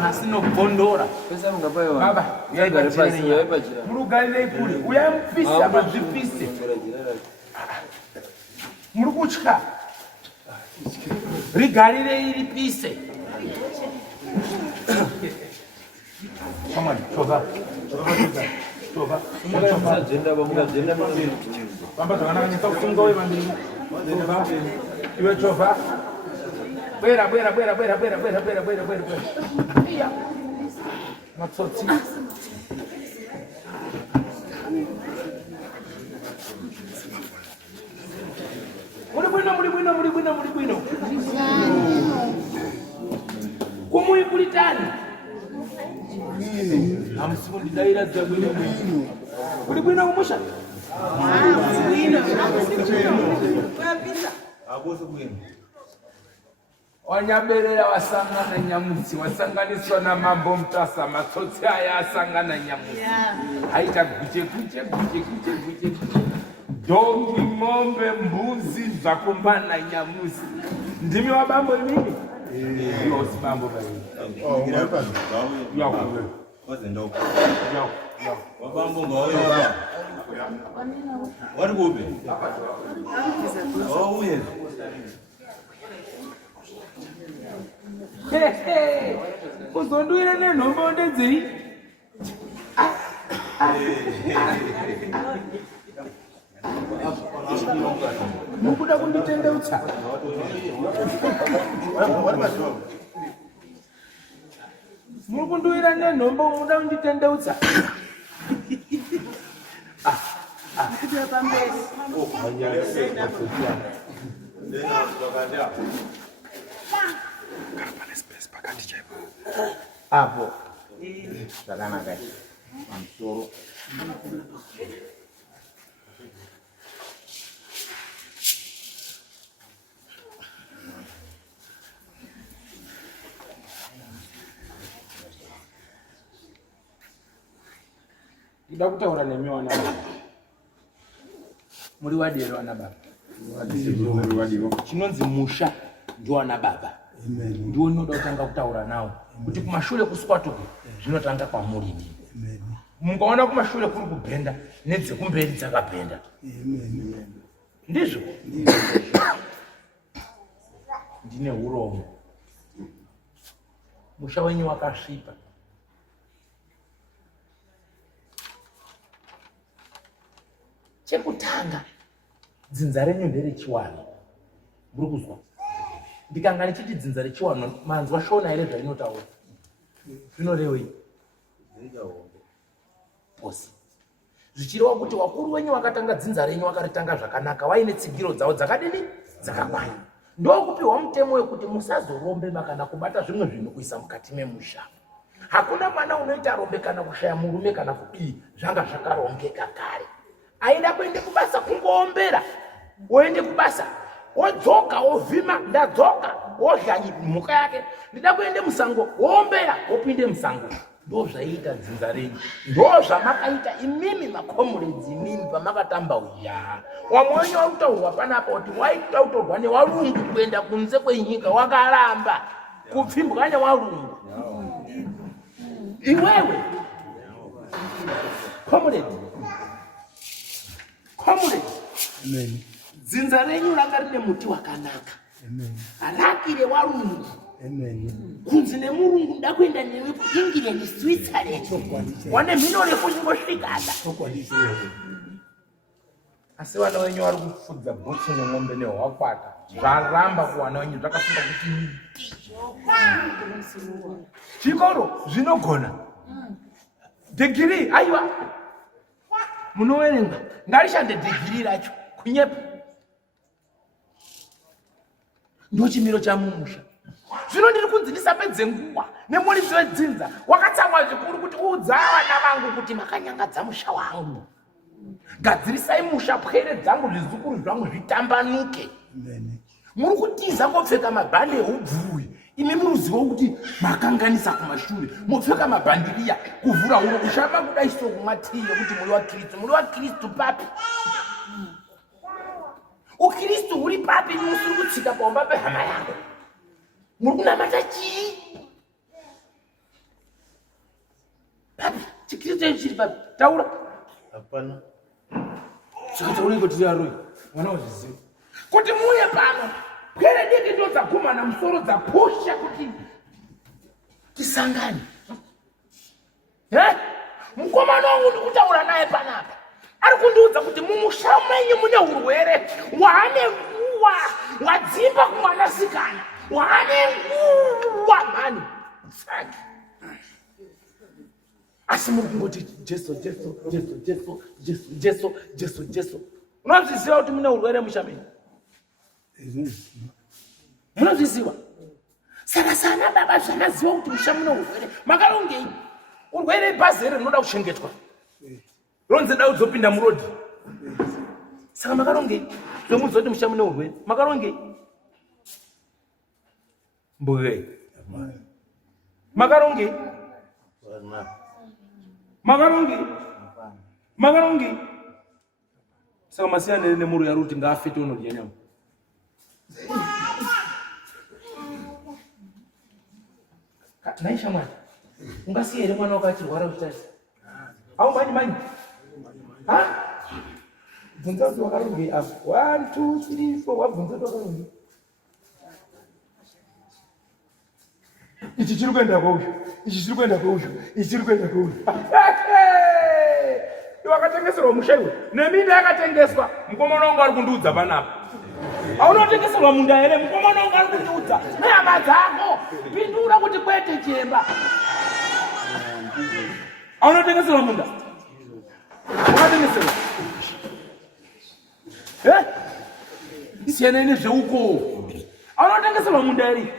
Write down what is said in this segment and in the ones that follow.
Nasino bondora pesa ungapayo baba yaiba murugalire kuli uyamfisa abazifise murukuchika rigalire iri pise samani choza agenda bamugenda mabiri bamba tokana kanyisa kusunga we bambiri iwe chova bwera iya matsotsi muri bwino kumui kulitani amsundi daira za bwino muri bwino kumusha aboso bwino wanyaberera wasangana nyamutsi wasanganiswa na mambo mtasa matsotsi aya asangana nyamutsi haita guche dongi mombe mbuzi zvakumbana nyamusi ndimi wabambo mimi yosi bambo bali wabambo ngawe wari kupe uye uzonduire nenhombo ndedzei Mukuda kunditendeutsa. Mukunduira nenhombo muda kunditendeutsa. Hapo. Zvakanaka. Pamusoro. Ndida kutaura nemi wana baba. Muri wadiro wana baba. Chinonzi musha ndio wana baba. Ndio unoda kutanga kutaura nawo. Kuti kumashure kuswatuku zvinotanga kwamuri nini. Mungaona kumashure kuri kubhenda nedze kumberi dzakabhenda. Ndizvo. Ndine uromo. Musha wenyu wakasvipa. Chekutanga dzinza renyu nderechiwano. Muri kuzwa? Ndikanga ndichiti dzinza rechiwano manzwa shona ere zvainotaura. Zvinorevei? Posi. Zvichireva kuti wakuru wenyu wakatanga dzinza renyu wakaritanga zvakanaka waine tsigiro dzawo dzakadini? Dzakakwana. Ndokupiwa mutemo wekuti musazorombe kana kubata zvimwe zvinhu kuisa mukati memusha. Hakuna mwana unoita rombe kana kushaya murume kana kudii zvanga zvakarongeka kare. Aida kuende kubasa kungoombera. Oende kubasa. Odzoka ovhima ndadzoka odya mhuka yake. Ndida kuende musango oombera opinde musango. Ndo zvaita dzinza renyu. Ndo zvamakaita imimi makomuredzi imimi pamakatamba uya. Wamwenye wautaurwa panapa kuti waitautorwa newarungu kuenda kunze kwenyika wakaramba kupfimbwa newarungu. Iwewe komuredzi. Amen. Dzinza renyu ranga rine muti wakanaka. Amen. Rakire warungu. Amen. Kunzi nemurungu ndakuenda newe kuIngland Switzerland. Wane mhino refu chingosvikada. Asi vana wenyu vari kufudza bhutsu nemwombe nehwakwata. Zvaramba kuwana wenyu zvakafunga kuti chikoro zvinogona. Degree aiwa. Munowerenga ngarishande degree racho kunyepa. Ndo chimiro chamumusha. Zvino ndiri kunzi ndisapedze nguwa nemuridzi wedzinza wakatsamwa zvikuru kuti uudza vana vangu kuti makanyangadza musha wangu. Gadzirisai musha pwere dzangu zvizukuru zvangu zvitambanuke. Muri kutiza kopfeka mabhande ehubvuri. Imi muruzivo kuti makanganisa kumashure. Mopfeka mabhandiriya kuvhura huro kushamba kudai sokumwa tii kuti muri wa Kristu papi. Ukristu huri papi musuri kutsika paumba pehama yako. Muri kunamata chii? Papi, chikristu chiri papi. Taura. Hapana. Chikataura iko tiri aroi. Mwana wazviziva. Kuti muye pano. Pwere diki ndo dzaguma na musoro dzapusha kuti tisangane. Mukomana wangu ndikutaura naye panapa. Ari kundiudza kuti mumusha menyu mune urwere waane nguwa wadzimba kumwanasikana. Waane nguwa mani. Saki. Asi muri kungoti Jesu. Unozviziva kuti mune urwere musha menyu? Munozviziva? Saka sana baba zvamaziva kuti musha mune urwere. Makarongei? Urwere ibhazi rinoda kuchengetwa. Ronze da udzopinda murodhi. Saka makarongei? Zomuzoti musha mune urwere. Makarongei? Mbugei. Makarongei? Makarongei? Saka masiyana nemuru yaruti ngaafete unodya nyama. Naisha mwana. Ungasiye ere mwana wakachirwara uchitasi. Au mani. Bvunza kuti wakarongei apo. 1 2 3 4 wabvunza kuti wakarongei. Ichi chiri kuenda kwauyu. wakatengeserwa musha iwe neminda yakatengeswa mukomana wangu ari kundiudza panapa aunotengeserwa munda here mukomana wangu ari kundiudza nehama dzako pindura kuti kwete chemba aunotengeserwa munda wakatengeserwa siyana nezveuko aunotengeserwa munda here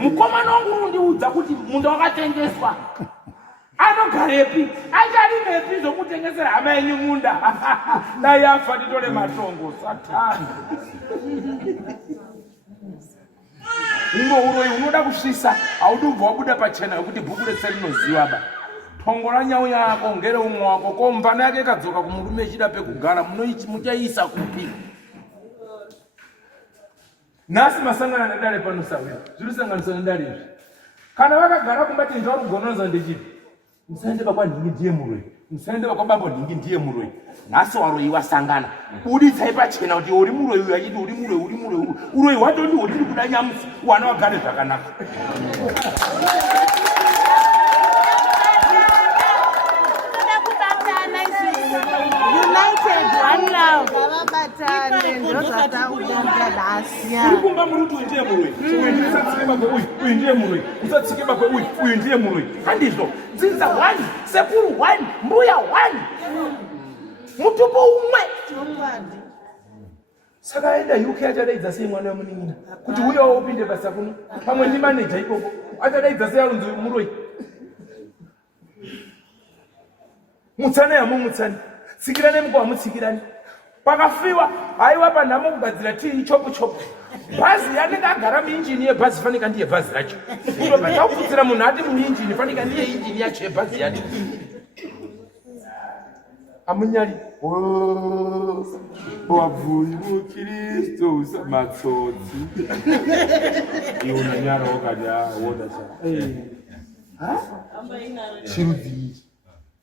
mukomana wangu unondiudza kuti munda wakatengeswa anogarepi acharimepi zvokutengesera hama yenyu munda dai afa nditore matongo satani uno uroyi unoda kusvisa haudi ubva wabuda pachena yokuti bhuku rese rinoziva ba tongo ranyau yako ngere umwe wako ko mvana yake ikadzoka kumurume ichida pekugara muchaisa kupi nhasi masangana nedare panosawira zviri sanganiso nedare izvi kana vakagara kumbati ndvarugonoza ndechipi musaende pakwanhingi ndiye muroi musaende pakwabambo nhingi ndiye muroi nhasi waroi wasangana buditsai pachena kuti uri muroi uyu achiti uri muroi uroi hwacho ndihwo tiri kuda nyamusi wana wagare zvakanaka uri kumba muri kuti uyu ndiye muroi uyu ndisatsike bakwe uyu ndiye muroi usatsike bakwe uyu ndiye muroi handizvo dzinza 1 sekuru 1 mbuya 1 mutupo umwe saka aenda UK achadaidza sei mwana wemunin'ina kuti uyawo upinde basa kuno pamwe ndi manager ikoko achadaidza sei arunzi muroi mutsana yamo mutsani tsikirane mukwa mutsikirane pakafiwa haiwa panhamo kugadzira tii chopu chopu bhazi yanenge agara muinjini yebhazi fanika ndiye bhazi racho ndobatakuputsira munhu ati muinjini fanika ndiye injini yacho yebhazi yacho amunyari wabvuri mukristu usamatsotsi iwe unanyara wakati awoda chirudzi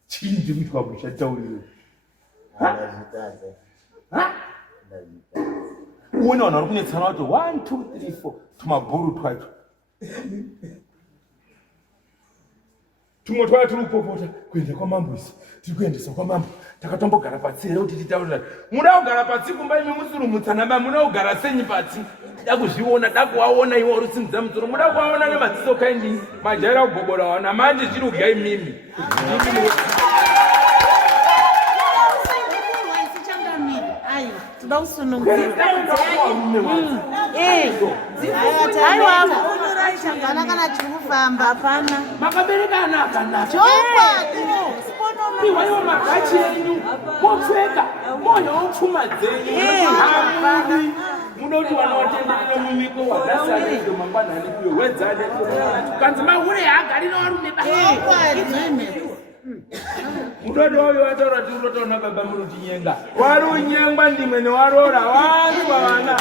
chii ndiri kuitwa muchatauriro uone vanhu vari kunetsana kuti 1 2 3 4 tumabhuru twacho tumwe twaya tiri kupopota kuenda kwamambo isi tiri kuendesa kwamambo takatombogara patsi here kuti titaurira muda kugara patsi kumba imi musurumutsanamba muda kugara senyi patsi da kuzviona da kuvaona iwe urusimudza mutsoro muda kuvaona nemadziso kaindini majaira kugobora wana manje chiri kudya imimi changana kana chiri kufamba hapana makaberekana akanaka iwaiwa magachi enyu mopfeka moyo upfuma dzenyu munoti vana vatenderere mumiko wadasaredo mangwanani kuyo wedzane kanzi mahure haagari nevarume mudodi wayo wataura ti urotaona baba muri kutinyenga wari unyengwa ndimwe newarora wanzwa vana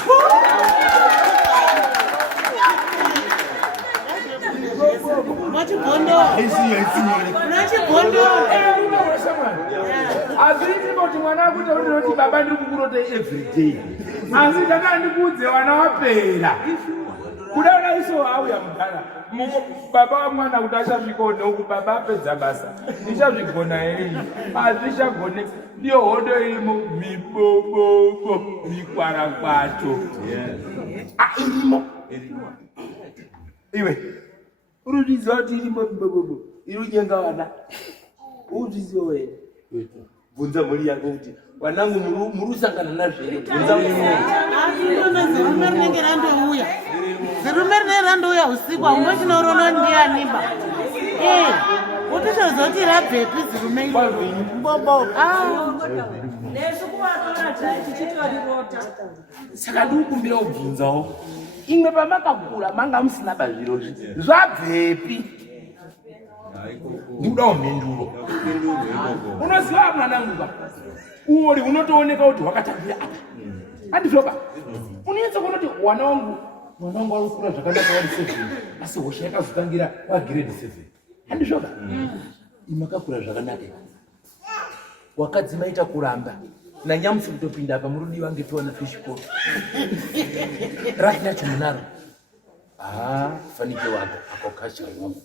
hazviiti kuti mwana akutaurira kuti baba ndiri kukurota everyday asi ndanga ndikuudze vana wapera kudaura iso auya mudhara baba wamwana kuti achazvikona uku baba apedza basa ndichazvigona here hazvichagone ndiyo hondo irimo mibobobo mikwarakwato irimo iwe uruzviziva kuti irimo mibobobo iri unyenga vana uzviziva here bvunza mhuri yako kuti vanangu muri usangana nazvere bvunza zirume rinenge randouya zirume rinenge randouya usiku haungochinoorono ndianiba utitozoti rabvepi zirume mbobo saka ndikukumbira kubvunzawo imwe pamakakura manga musina bazvirozvi zvabvepi ndikudawo mhenduro unoziva mwananguba uri unotooneka kuti wakatambira apa andizvoba unoenza kuona kuti mwana wangu ari kukura zvakanaka wari 7 asi hosha yakazotangira wagiredi 7 andizvoba imakakura zvakanaka wakadzi maita kuramba nanyamusi kutopinda apa murudi wange towana kuchikoro rakinacho munaro fanike wako akokacha wangu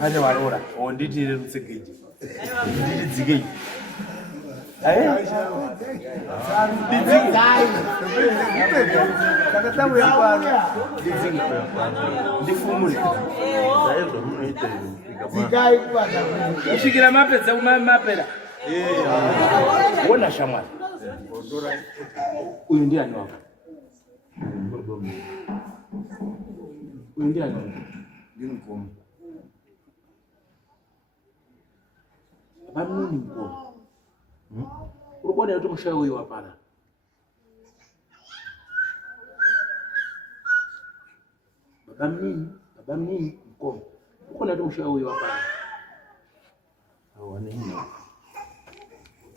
pane varora onditire rutsegeji ndidzikei kusvikira mapedza mapera wona shamwari uyu ndiani wako uyu ndiani wako baba mnini mkomo uri kuona kuti mushayi uyu wapara baba mnini mkomo uri kuona kuti mushayi uyu wapara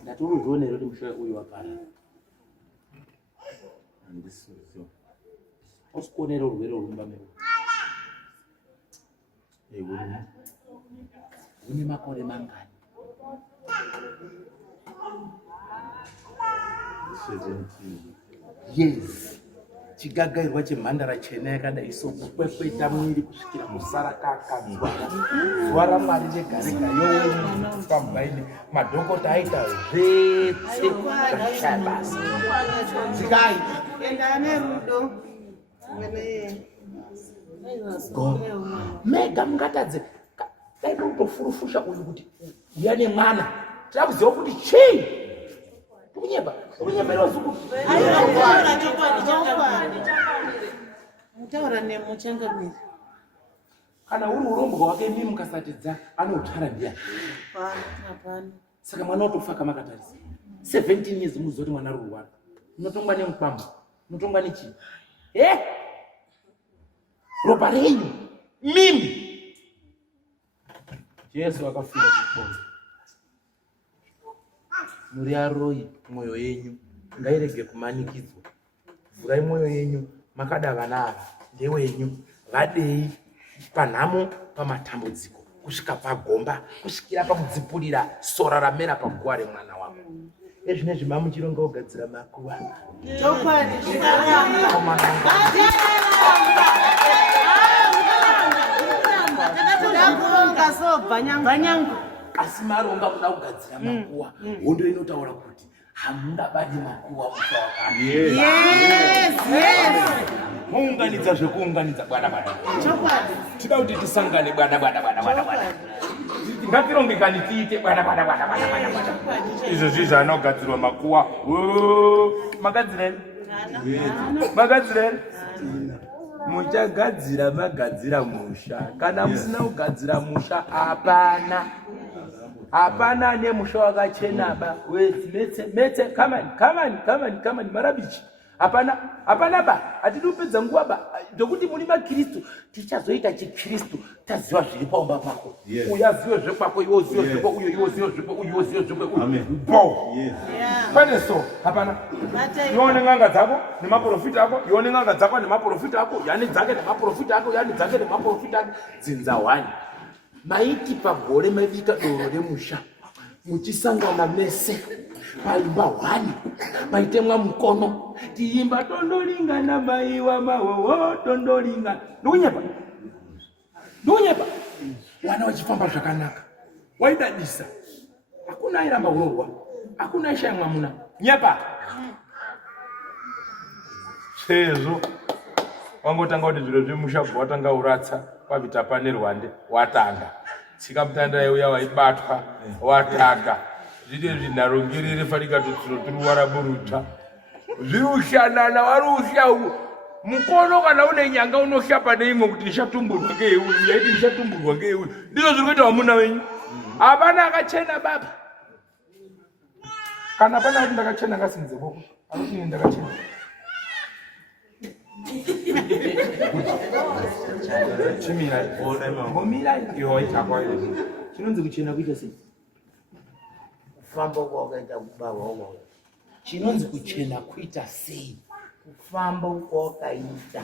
ndati uri kuzvionera kuti mushayi uyu wapara usikuonera urwere urumba mero une makore mangani? Yes. Chigagairwa chemhandara chena yakadai sokukwekweta mwiri kusvikira musara kakadzwa zuva raMwari regarega yowemufamubaini madhokota aita zvese zvashaya basa dzikai enda nerudo mega mungatadze dai kutofurufusha uyu kuti uyane mwana tira kuziva kuti chii kunyemba rozuku mutaura nemuchangamiri kana uri urombo hwake mimi mukasatidza anotwara ndiani? Hapana. Saka mwana utofa kama katarisa 17 years muzoti mwana rurwara unotongwa nemukwamba unotongwa nechi ropa renyu mimi Yesu akafira kuponza muri aroi mwoyo yenyu ngairege kumanikidzwa vurai mwoyo yenyu makada vana ava ndewenyu vadei panhamo pamatambudziko kusvika pagomba kusvikira pakudzipurira sora ramera paguva remwana wako ezvinezvi mamuchironga kugadzira makuva asi maronga kuda kugadzira makuva hondo inotaura kuti hamungabati makuva musha wakati muunganidza zvekuunganidza bwana tida kuti tisangane bwana ngatirongekani tiite bwana izvo zvizvo anogadzirwa makuva magadzireni muchagadzira magadzira musha kana musina kugadzira musha hapana nemusha wakachenaba metse kamani marabichi hapana ba hatidi kupedza nguva ba ndokuti muni makristu tichazoita chikristu taziva zviri paumba pako uyazive zvekwako iwo zive zvepo uyo iwo zive zvepo uyo iwo zive zvepo bo pane so hapana ione ng'anga dzako nemaprofita ako ione ng'anga dzako nemaprofita ako yani dzake nemaprofita ako yani dzake nemaprofita ako dzinza wani maiti pagore maivika doro remusha muchisangana mese paimba wani maitemwa mukono tiimba tondolingana maiwa mawowo tondolingana ndokunyepa wana wachifamba zvakanaka waidadisa hakuna airamba urorwa hakuna aishaya mwamuna nyepa sezvo wangotanga kuti zviro zvemushabva watanga uratsa pabvita pane rwande watanga tsika mutandai uya waibatwa watanga zvine zvinharongirere fanika tutsiro turi waraburuta zviri ushanana wari usha mukono kana une nyanga unoshapa neimwe kuti ndichatumburwa ngeuyu yaiti ndichatumburwa ngeuyu ndizvo zviri kuita wamuna wenyu hapana akachena baba kana pana kuti ndakachena ngasinze boko akuti ndakachena chimira iwo itakwa chinonzi kuchena kuita sei kufamba kwawakaita kubarwa uko chinonzi kuchena kuita sei kufamba kwawakaita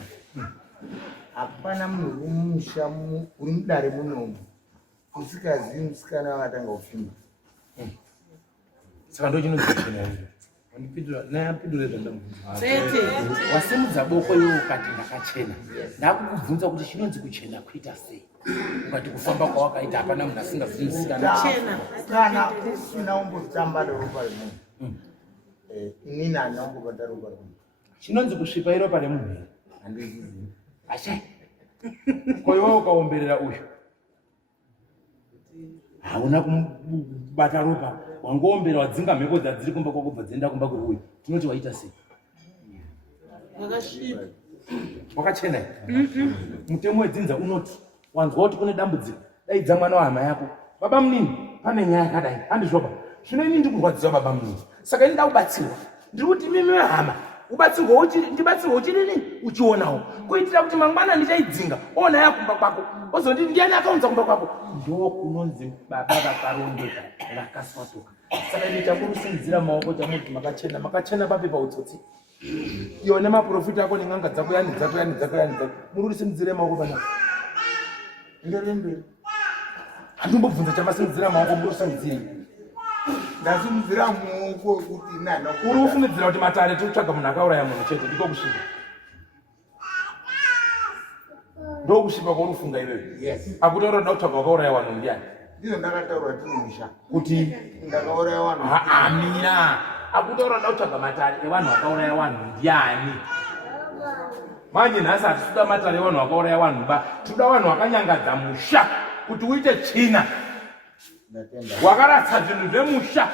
hapana munhu umusha uri mudare munomu usikazivi musikana wakatanga kufimba saka ndo chinonzi kuchena izvo Ndipindura napindure zvandamu. Tete. Wasimudza boko iwe ukati ndakachena. Ndakukubvunza kuti chinonzi kuchena kuita sei? Ukati kufamba kwawakaita hapana munhu asingazivisikana. Chena. Kana usina umbotamba ropa remunhu. Inini handina kumbobata ropa remunhu. Chinonzi kusvipa iropa remunhu. Handizvizivi. Ashe. Ko iwe ukaomberera uyu. Hauna kubata ropa. Wangombera wadzinga mhepo dzadziri kumba kwakubva dzienda kumba kweuyu. Tinoti waita sei? Wakasvipa. Wakachena here? Mutemo wedzinza unoti wanzwa kuti kune dambudziko. Daidza mwana wahama yako. Baba munini pane nyaya yakadai. Handizvoba. Zvino ini ndikurwadziwa baba munini. Saka ini ndakubatsirwa. Ndiri kuti mimi wehama. Ndibatsirwa uchinini uchionawo. Kuitira kuti mangwana ndichaidzinga. Ona yakumba kwako. Ozoti ndiani akaunza kumba kwako. Ndo kunonzi baba vakarondeka vakaswatuka. Saka ini takurusimudzira maoko tamuti makachena babe pautsotsi. Iwo nemaprofita ako neng'anga dzako yani dzako. Murusimudzire maoko panapa. Nderemberi. Handimbobvunza chamasimudzira maoko murusimudzire. Ndasimudzira muoko kuti nana. Uri kufungidzira kuti matare tikutsvaga munhu akauraya munhu chete ndiko kusvipa. Ndo kusvipa kwauri kufunga iwewe. Yes. Akutaura kuti ndakutsvaga wakauraya vanhu ndiani? Ndizvo ndakataura tiri musha. Kuti Ndakauraya vanhu. amina. Akutaura kuti ndakutsvaga matare evanhu vakauraya vanhu ndiani? Manje nhasi hatisuda matare evanhu vakauraya vanhu ba. Toda vanhu vakanyangadza musha kuti uite tsvina. Ndatenda. Wakaratsa zvinhu zvemusha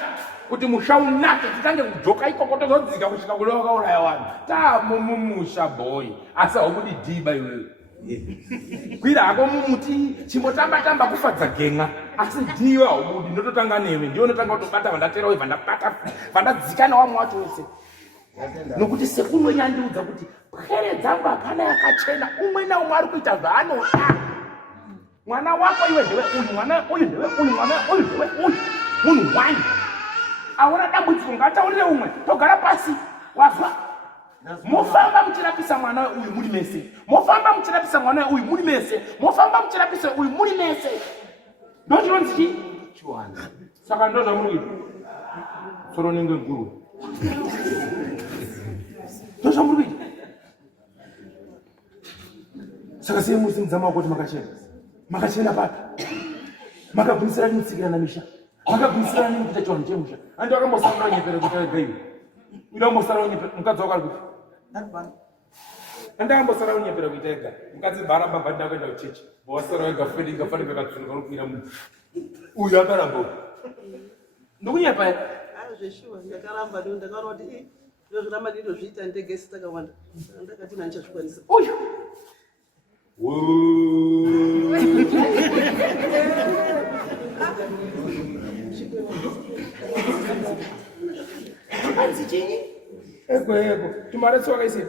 kuti musha unake titange kudzoka ikoko tozodzika kusvika kune vakauraya vanhu. Tamumusha boy. Asi haubudi dhiba iwewe. Kwira hako mumuti chimbotamba kufadza genga. Asi dhiwe haubudi ndototanga newe. Ndiwe unotanga kutobata vandatera wewe vandadzikana wamwe wacho wese. Nokuti sekuno nyandiudza kuti pwere dzangu hapana yakachena. Umwe naumwe ari kuita zvaanoda. Mwana wako iwe ndewe uyu, mwana uyu ndewe uyu, mwana uyu ndewe uyu. Munhu wani. Aona dambudziko ngataurire umwe. Togara pasi. Wazwa? Mofamba muchirapisa mwana uyu muri mese. Mofamba muchirapisa mwana uyu muri mese. Mofamba muchirapisa uyu muri mese. Ndochinonzi chi? Chiwana. Saka ndo zvamuri kuita. Soro nenge guru. Ndo zvamuri kuita. Saka sei musimudza maoko kuti makachena. Makachena papi? Makagwinyisira nitsikira na misha. Makagwinyisira nini kuita chiwanhu chemusha. Andi wakambosara nyepere kuti gaiwa. Ida mbosara nyepere mukadzi wako ari kuti. Andambosara unyepera kuita ega. Mukadzi bharamba bhadha kuenda kuchechi. Wasara wega fedi ngafanira katsvunuka nokuira munhu. Uyu akaramba. Ndokunyepa here. Zveshuwa ndakaramba ndo ndakaona kuti zviro zviramba ndinozviita ndegesi takawanda. Ndakati nandichazvikwanisa. Uyu. Anzi chinyi? Ego. Tumare tsoka isi.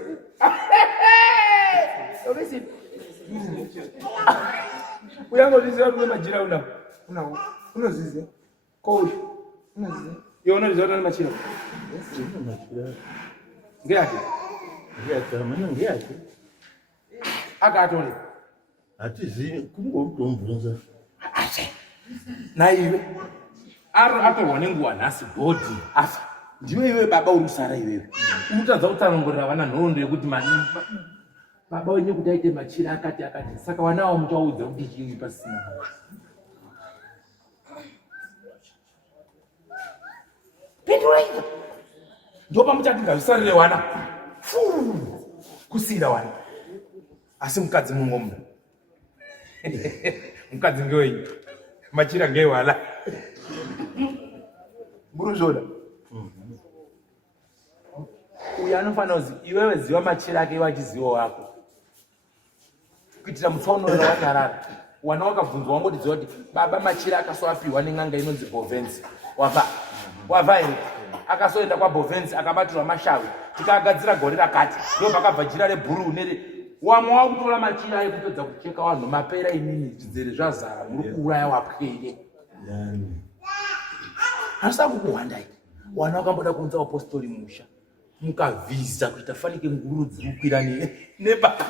Okesi. Uyango ndizira kuti majira una. Unawo. Unozize. Koyi. Unozize. Yona ndizira kuti majira. Ngiyaki? Ngiyaki. Akatori. Hatizivi kungomutomubvunza. Ashe. Naiwe. Atorwa nenguwa nhasi bhodhi afa. Ndiwe iwe baba urusara iwewe. Unotadza kutsanangurira vana nhondo yekuti baba wenyu kuti aite machira akati. Saka wanawo muchaudza kuti chii pasina. Pendura ino. Ndopa muchati ngazvisarire wana. Kusira wana. Asi mukadzi mungomuna. Mukadzi ngewenyu. Machira ngewala. Muruzvoda. Uyu anofanira kuzi iwewe ziva machira ake iwe achiziva wako. Kuitira mutsaonoro wanyarara. Wana wakabvunzwa wangoti ziva kuti baba machira akasoapiwa nen'anga inonzi Bovenzi. Wabva here. Akasoenda kwaBovenzi akabatirwa mashavi. Tikagadzira gore rakati. Ndo pakabva jira rebhuruu nere. Wamwe wakutora machira ekupedza kucheka vanhu mapera inini zvidzere zvazara muri kuuraya wapwere. Hasina kukuwandai. Wana wakamboda kuunza apostori musha. Mukavhiza kuita fanike nguru dziri kukwira nebaba.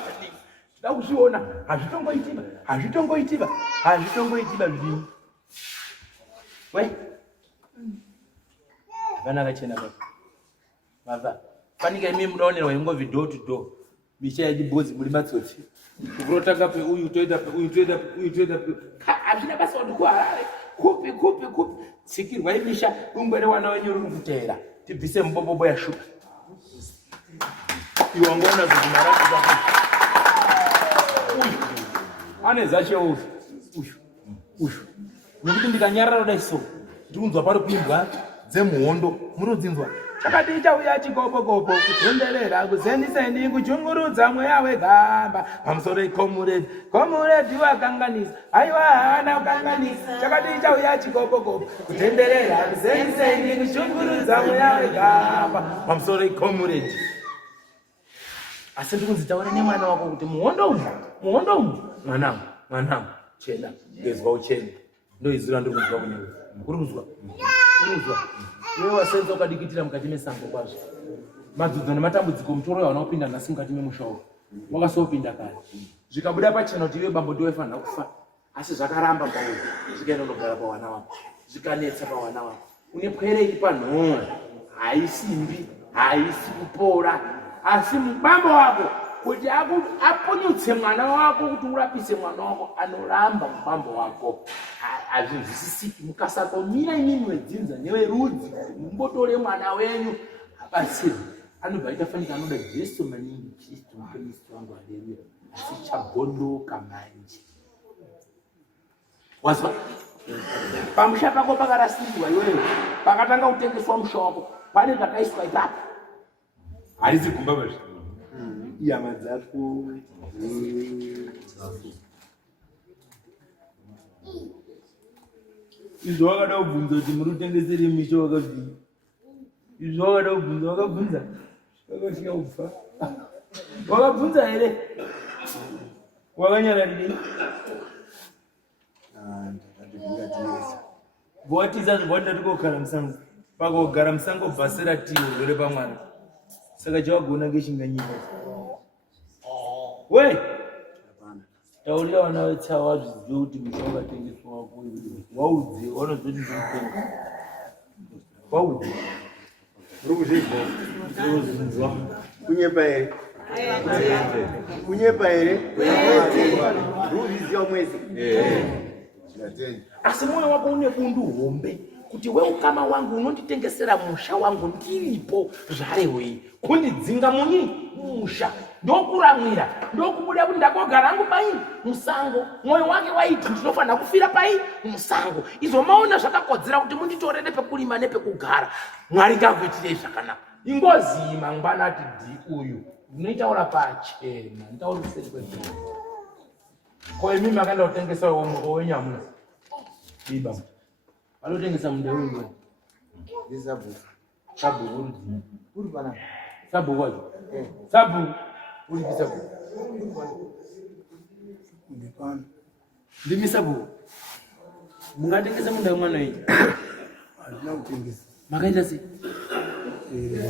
Tida kuzviona. Hazvitongoitiba zvini. We. Vana kachena baba. Mava. Fanike mimi munaonera ingovi door to door. Misha yachibhodzi muri matsotsi. Kurotanga pe uyu toenda pe uyu toenda pe uyu toenda pe. Azvina basa kuti kuharare. Kupi. Tsikirwa imisha ungwere wana wenyu uri kutera. Tibvise mubobobo yashuka. Iwe ngona kuti marapu zako. Uyu. Ane zache uyu. Nokuti ndikanyarara kudai so. Ndikunzwa pari kuimbwa dzemuhondo. Munodzinzwa. Chakati chauya chikopokopo kutenderera kuzendi kuchungurudza mweya wegamba pamusoro komuredi wakanganisa aiwa hana kukanganisa. Chakati chauya chikopokopo kutenderera kuzendi kuchungurudza mweya wegamba pamusoro komuredi. Asi ndikunzi taura nemwana wako kuti muhondo umu mwanangu chena ngezwa uchene ndoizira ndikunzwa kunyewe uri kuzwa wewe wasenza ukadikitira mukati mesango kwazvo madzudzo nematambudziko mutoro yawana kupinda nhasi mukati memushauro wakasopinda kare zvikabuda pachena kuti iwe bambo ndiwefanira kufa asi zvakaramba pauri zvikaenda unogara pawana wako zvikanetsa pawana wako une pwere iri panhoo haisimbi haisi kupora asi mubambo wako kuti apunyutse mwana wako kuti urapise mwana wako anoramba mubambo wako hazvinzwisisiki. Mukasatomira imimi wedzinza newerudzi mumbotore mwana wenyu abatsirwe anobva aita fanika anoda Jesu maningi Kristu muponesi wangu haleluya asi chagondoka manje wazwa pamusha pako pakarasirwa iwewe pakatanga kutengeswa musha wako pane zvakaiswa ipapo harizi gumba mazvi iyama dzako izvo wakada kubvunza kuti muri kutengesere misha wakavhii izvo wakada kubvunza wakabvunza wakasvika kufa wakabvunza here wakanyara ridei vowatiza zvikuatida tikogara musango pakogara musango bhasira tiwo zvore pamwana saka chawagona ngechinganyika we taurira vana vetsa wazvizive kuti musha wakatengeswa wako waudze wanozoti ndikutenga waudze uri kuzvizwa kunyepa here ruzviziva mwese asi mwoyo wako une bundu hombe kuti weukama wangu unonditengesera musha wangu ndiripo zvarehwei kundidzinga muni musha ndokuramwira ndokubuda kuti ndakogara angu pai musango mwoyo wake waiti ndinofanira kufira pai musango izvo maona zvakakodzera kuti munditorere pekurima nepekugara mwari ngakuitirei zvakanaka ingozi mangwanati di uyu ndinoitaura pachena nditauri kuseri kwezvino ko imi makaenda kutengesa wenyamuzi iba vanotengesa munda uyu sabu uri pana sabu wacho sabu uri pisabu ndimi sabu mungatengesa munda wemwana wenyu hazvina kutengesa makaita sei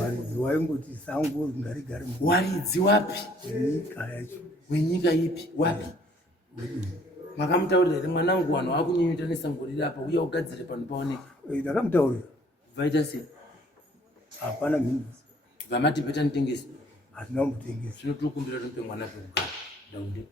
waridzi waingoti sango ringarigare waridzi wapi wenyika yacho wenyika ipi wapi makamutaurira here mwanangu wanhu wakunyenyuta nesango riri apa uya ugadzire pano paoneka ndakamutaurira vaita sei hapana mhindu vamati beta nitengesi hatina kutengesa zvinotokumbira tope mwana pekugara ndaunde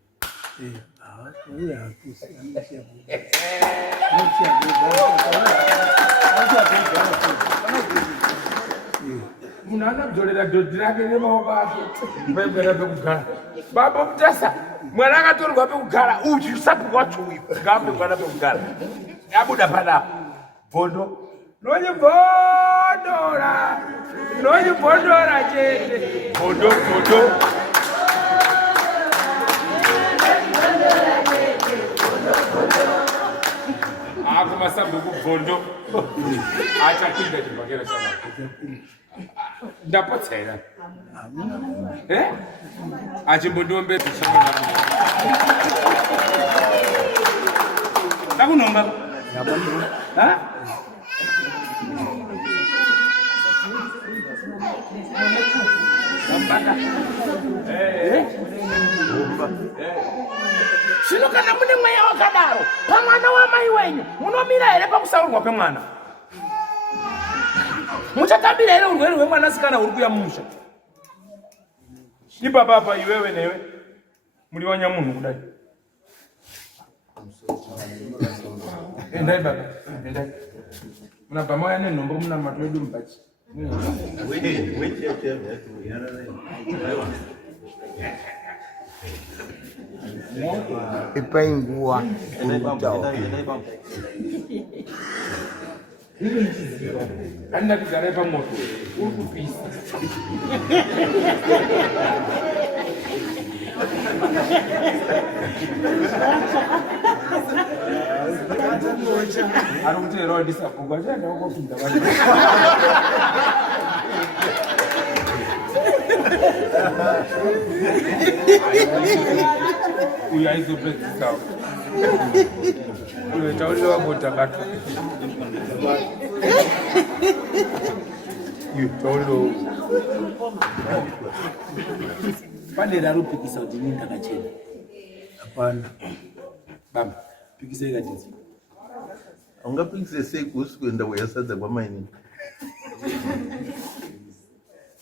munhu anadzorera dhodhi rake nemaoko ake vaibwera pekugara baba mutasa mwana akatorwa pekugara uyu sapu wacho uyu ngaape mwana pekugara abuda panapo bhondo nonyibhondora chete bhondo akumasambuku bhondo achapinda chibhakera chama ndapotsera achimbondombedza chama ndakunomba zvino kana mune mweya wakadaro pamwana wamai wenyu munomira here pakusaurwa kwemwana muchatambira here urwere hwemwanasikana uri kuya mumusha. Ibaba iwewe newe muri wanyamunhu kudai. Endai baba, endai. Muna bama yane nombo muna matwedu mbachi. ipaingua kurutao Anda kugare pa moto. Ukupisa. Arumte rodi sapuga jana uko pinda wali. Uya hizo pesa sawa. Uya tauli wa bota batu. You tauli. Pande la rupi kisa ujininga na chini. Hapana. Bamba, pikise ikatisi. Ungapikise sei kuhusu kwenda kuyasadza kwamaini?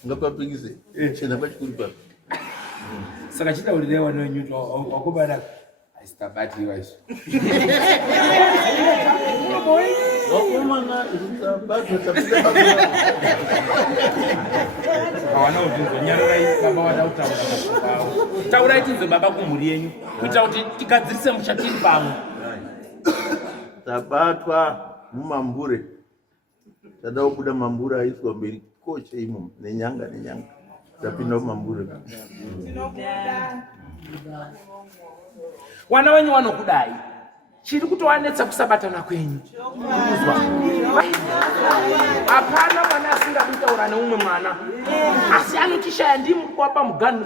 Ungapapikise chena pachikuri pa. Saka chita ulilewa no nyuto wakubara asitabati iwaisho. Wakumana isitabati tapita pa. Hawana utinzo nyarara baba wadautaura. Taura itinzo baba kumuri yenyu. Kuita kuti tigadzirise mushatiri pamwe. Tabatwa mumambure. Tada kubuda mambura aiswa mberi koche imo nenyanga. Tapinda mambure. Wana wenyu wanokudai. Chiri kutowanetsa kusabatana kwenyu. Apana mwana asingakutaura neumwe mwana. Asi anotishaya ndimu kwapa mugani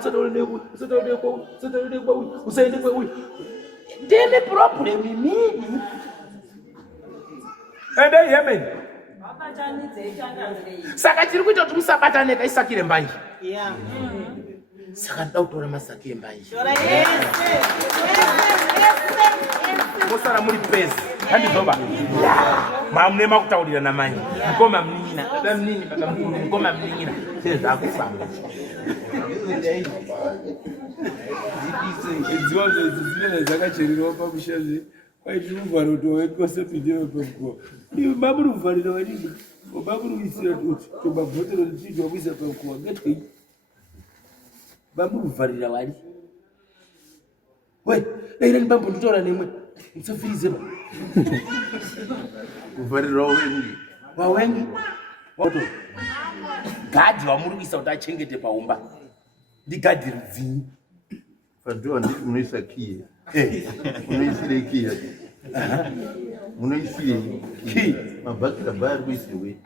usaende kweuyu. Ndine problem mimi. Ende Yemen. Saka chiri kuita kuti musabatane kaisakire mbanje. Yeah. Saka nda kutora masakire mbanje. Mosara muri pezi. Handi zoba. Mamune makutaurira na manje. Ngoma mnina. Baba mnini baba mkuru ngoma mnina. Seza akufamba. Idziwazo zizvine zvakachererwa pamushazi kwaiti muvharo wekose pindiro pamukova iwe mamuri kuvharira vadini mamuri kuisira tobabhotoro tichitwa kuisa pamukova ngetwei mamuri kuvharira wadi we dairani bambondotaura nemwe musafirizema Kuvharira wengi. wawengi wato gadhi wamuri kuisa kuti achengete paumba ndigadhi rudzini Fadua nditi munoisa kiye. Munoisire kiye. Munoisire kiye. Mabakira bari kuisiwe.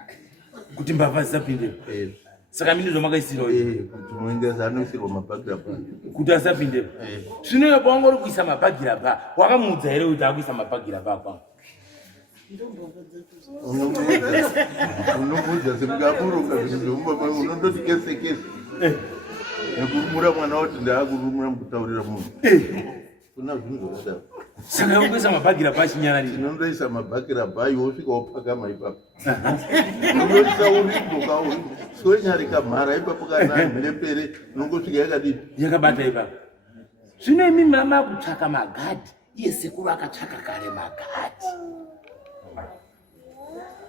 kuti mbavha zisapinde. Saka mini zvamakaisirawo kuti muendesa anoisirwa mabhagirabha kuti asapinde. Zvino pawanga uri kuisa mabhagirabha wakamuudza here kuti akuisa mabhagirabha kwangu? Unomuudza semungamuruka zvinhu unondoti kese kese. Nekurumura mwana woti ndaakurumura mukutaurira munhu. Kuna zvinhu zvakadaro. Saka ungoisa mabhagirabha achinyararira. Tinondoisa mabhagirabha iwe wosvika wopakama ipapo. Unondoisa urindo kauri. Sonyarika mhara ipapo kana mherepere inongosvika yakadini? Yakabata ipapo. Zvino imi mama kutsvaka magadhi. Iye sekuru akatsvaka kare magadhi.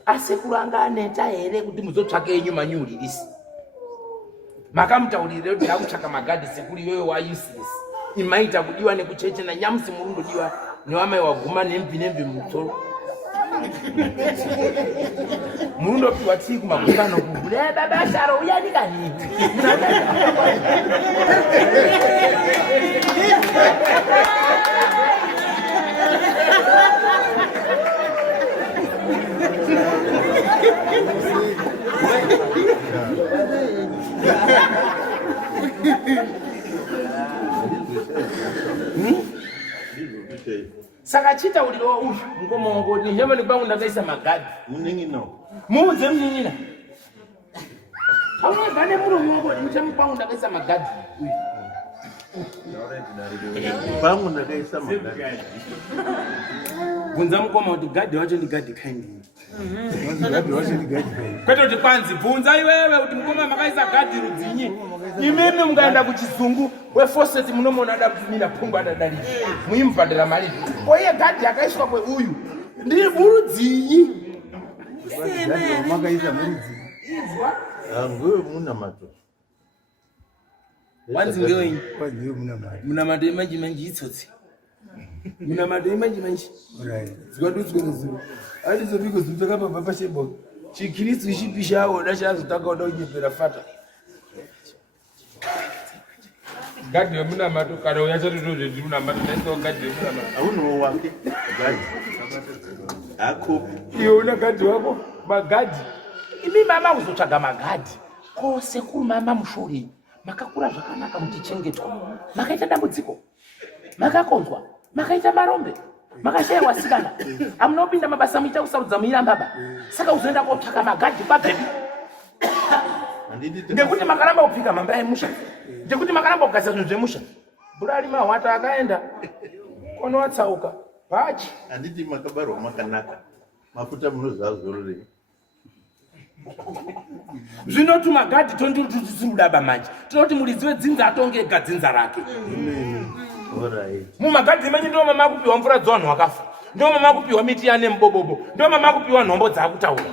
Asekuru anga aneta here kuti muzotsvake enyu manyuririsi. Makamutaurire kuti akutsvaka magadhi sekuru iyoyo wa useless. Imaita kudiwa nekucheche na nyamusi murundodiwa newamai waguma nemvi mutsoro. Murundopiwa tii kumagungano kuhule baba Sharo uyani kanini. Saka chita ulilo uyu ngomongo ni nyama ni bangu ndakaisa magadhi. Muningi no. Muudze mninina. Auna gane muro mongo ni mchami bangu ndakaisa magadhi. Bangu ndakaisa magadhi. Gunza mukoma kuti gadhi wacho ni gadhi kaindi. kwete kuti kwanzi bvunza iwewe kuti mukoma makaisa gadhi rudzinyi. Imimi mungaenda kuchizungu wefoseti munomona ada kutumira pfungwa adadalira muimubhadhira mari oiye gadhi yakaiswa kweuyu ndiri murudzinyi. Makaisa murudzi. Nguwe muna mato. Wanzi ngewenyi Kwaziyo muna mari. muna mato emanji manji itsotsi muna mato emanji manji zikwadutswe nezuva atizobiko zimutakapabva pashebhoka chikristu chipishawo dachazotanga uda kunyepera fata gadhi yemuna mato kana uyachatotozveti muna mato naisiwa gadhi yemuna mato Auno wake. Gadhi. Ako. iwe una gadhi wako magadhi. Imi mama uzotsvaga magadhi kose kuri mama mushori makakura zvakanaka muchichengetwa makaita dambudziko makakonzwa makaita marombe makashaya wasikana amunopinda mabasa muita kusarudza muirambaba saka uzoenda kotsvaka magadhi pabhebi ngekuti makaramba kupika mamba emusha ngekuti makaramba kugadzira zvinhu zvemusha burari mahwata akaenda kono watsauka bhachi Anditi makabarwa makanaka. Mafuta munozazororei. zvinoti magadhi tondirutisirudaba manje tinoti muridzi wedzinza atonge ega dzinza rake. Alright. Mumagadhi menyu ndo mama kupiwa mvura dzavanhu wakafa ndo mama kupiwa miti yane mubobobo ndo mama kupiwa nhombo dzakutaura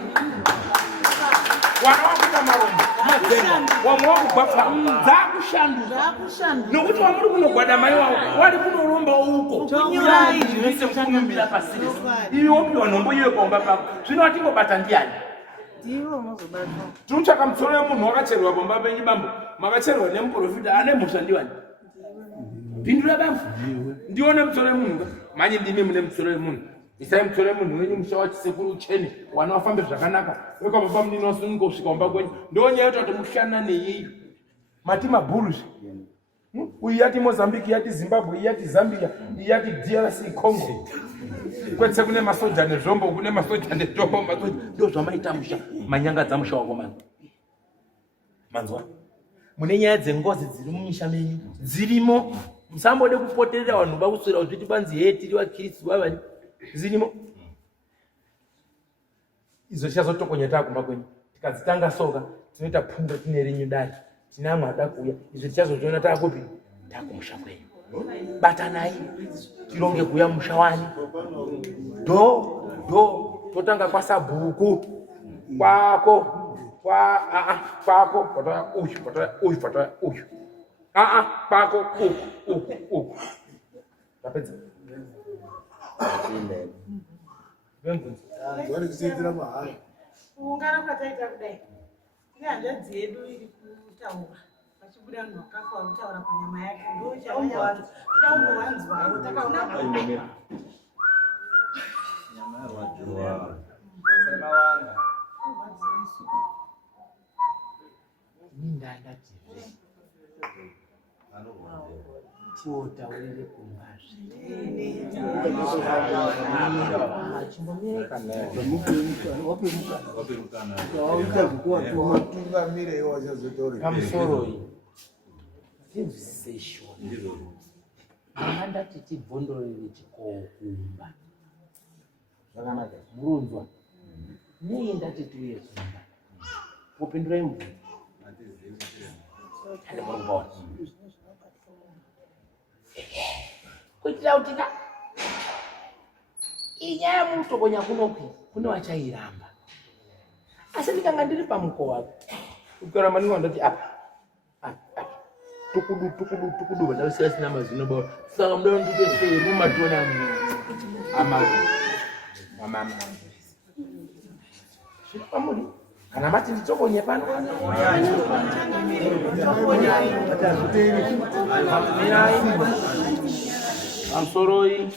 wana wakuita marombo madzenga wamwe wakugwapfa dzakushandura nokuti wamuri kunogwada mai wavo wari kunoromba uko zvinoise kukumbira pasirisi ivi wopiwa nhombo iwe paumba pako zvino watingobata ndiani tinotsvaka mutsoro wemunhu wakacherwa pamba penyu bambo makacherwa nemuprofita ane mhosva ndiwani pindura bambo ndione mutsoro wemunhu manye ndimi mune mutsoro wemunhu isai mutsoro wemunhu wenyu musha wachisekuru uchene wana wafambe zvakanaka wekwababa munini wasununga kusvika umba kwenyu ndonyaya yoti mushana neyei mati mabhuruzvi uyu yati Mozambique yati Zimbabwe yati Zambia yati DRC Congo kwetse kune masoja nezvombo kune masoja nezvombo masoja ndo zvamaita musha manyanga dzamusha wako mani manzwa mune nyaya dzengozi dziri mumisha menyu dzirimo musambode kupoterera vanhu vakuswera kuzviti banzi hetiri vakristu vavani zirimo izo tichazotokonyeta kumba kwenyu tikadzitanga soka tinoita pfundo tine renyu dare tine amwe ada kuuya izvo tichazozviona taakupi takumusha kwenyu batanai tironge kuuya musha wani totanga kwasabhuku kwako kwako patoya uyu patoya uyu kwako uku tapedza kuungana kwataita kudai ine hanzvadzi yedu iri kutaura vachibuda munhu wakafa kutaura panyama yake ndochaoda umbowanzwawo takaona mindandati tiwotaurire kumbazvepamusoroi tinzwisishoni andati tibvondorere chikokumba zvakanaka murunzwa nei ndati tiuye kumba popindurai mubvunzo andimurikuvaona kuitira kuti inyaya yemutokonya kunoku kune vachairamba asi ndikanga ndiri pamukova ukaramba ndingandati apa tukudu vandausiya sina mazino baa saka muda ndite seru matona amama zviri pamuri kana mati nditokonye pano amsoroi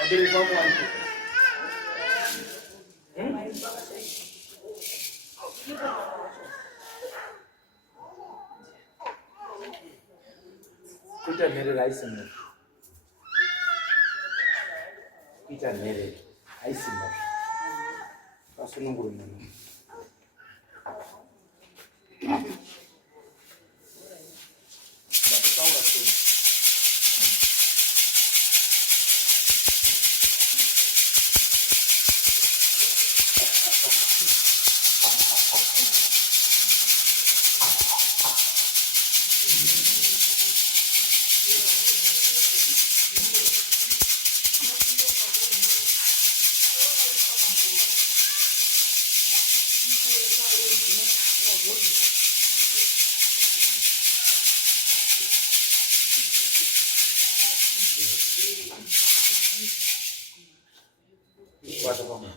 Abereki vangu varipo. Kuita nherera haisi mhosva. Kuita nherera haisi mhosva. Kasunungura munhu. Ndakutaura sei? Guarda pra mim.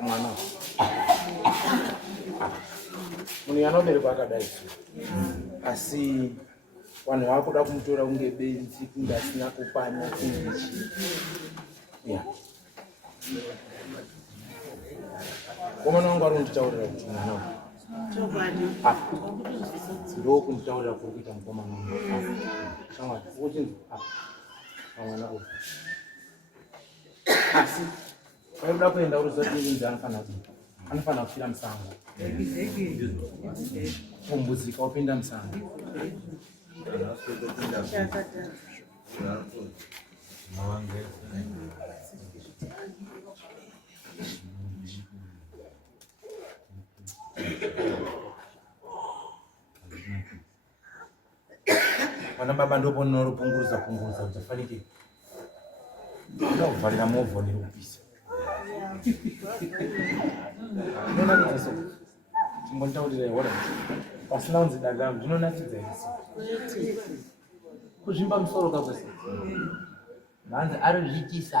Mwana. Munhu anoberekwa akadai. Asi vanhu vakuda kumutora kunge benzi kunge asina kupanya kunge yeah. Komana wangu ari kunditaurira kuti mwana ndo kunditaurira kuri kuita mukomana wangu shamwari uchinzi mwana uyu asi vaida kuenda uruzodinzi anofanira kufira musango kumbudzika upinda musango Mwana baba ndopo noropunguruza kuti afanike ndakuvharira movha nerupisa. Ndinonakidza so chimbonditaurira ihora pasina unzi dagangu ndinonakidza isi kuzvimba musoro kakwese manzi arozviitisa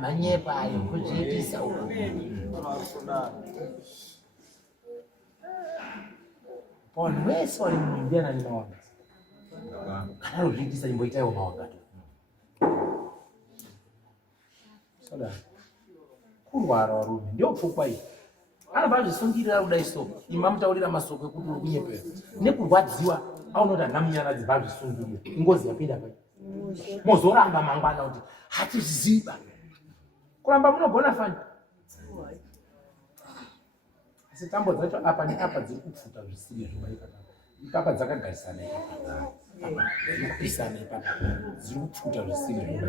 manyepa ayo kuzviitisa uko vanhu vese vari mundiana nemawana kana arozviitisa imboitaiwo mawanga sada kurwara varume ndio pfungwa iyi anobva zvisungirira kudai so imba mutaurira masoko ekuti uri kunyepera nekurwadziwa aunoti anamunyanadzi bva zvisungirira ingozi yapinda pai mozoramba mangwana kuti hatiziba kuramba munogona fani asi tambo dzacho apa neapa dziri kupfuta zvisiri zvomaika ipapa dzakagarisana dziripisana ipapa dziri kupfuta zvisiri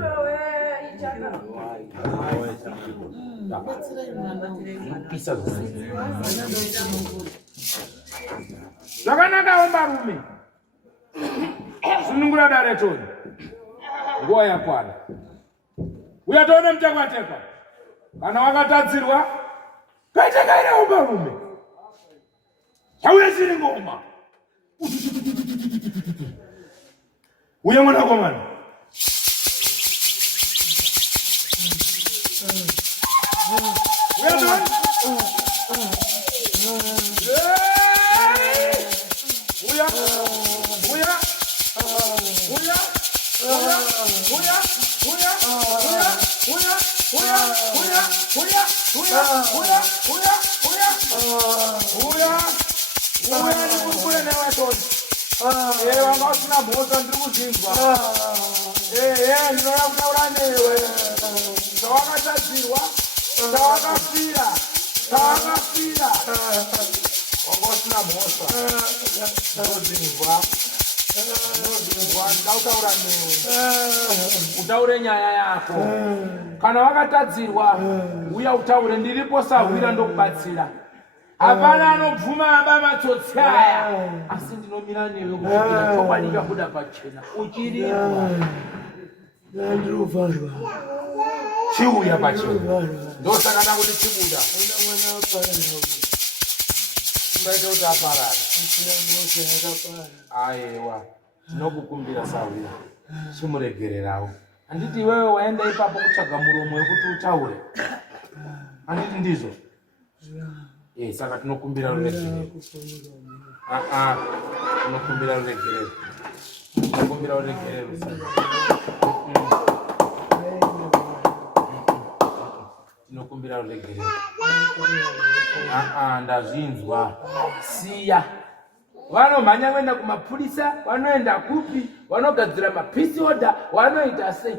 zvirikupisa zvisiri zvakanakawo marume sunungura daretoni nguva yakwana uya toone mutekwatekwa kana wakatadzirwa kaitakairawo marume chauye chiri ngoma uye mwanakomana uya toone vanga usina mhosva ndiri kuzvinzwa ndinoda kutaura newe zvawakatadzirwa zvawakafira vanga usina mhosva ndinodzinzwa ndautaura newe utaure nyaya yako kana wakatadzirwa uya utaure ndiripo sahwira ndokubatsira hapana anobvuma aba matsotsi aya asi ndinomira newe kusvikira chokwadi chabuda pachena uchiripa ndandirovharwa chiuya pachena ndosaka ndakuti chibuda ingaite kuti aparara aiwa tinokukumbira sahwira chimuregererawo Handiti wewe waenda ipapo kutsvaga muromo wekuti utaure. Handiti ndizvo? Saka tinokumbira ruregerero. Tinokumbira ruregerero. Tinokumbira ruregerero. Tinokumbira ruregerero. Ndazvinzwa. Siya. Vanomhanya kuenda kumapurisa, vanoenda kupi, vanogadzira mapisi order, vanoita sei.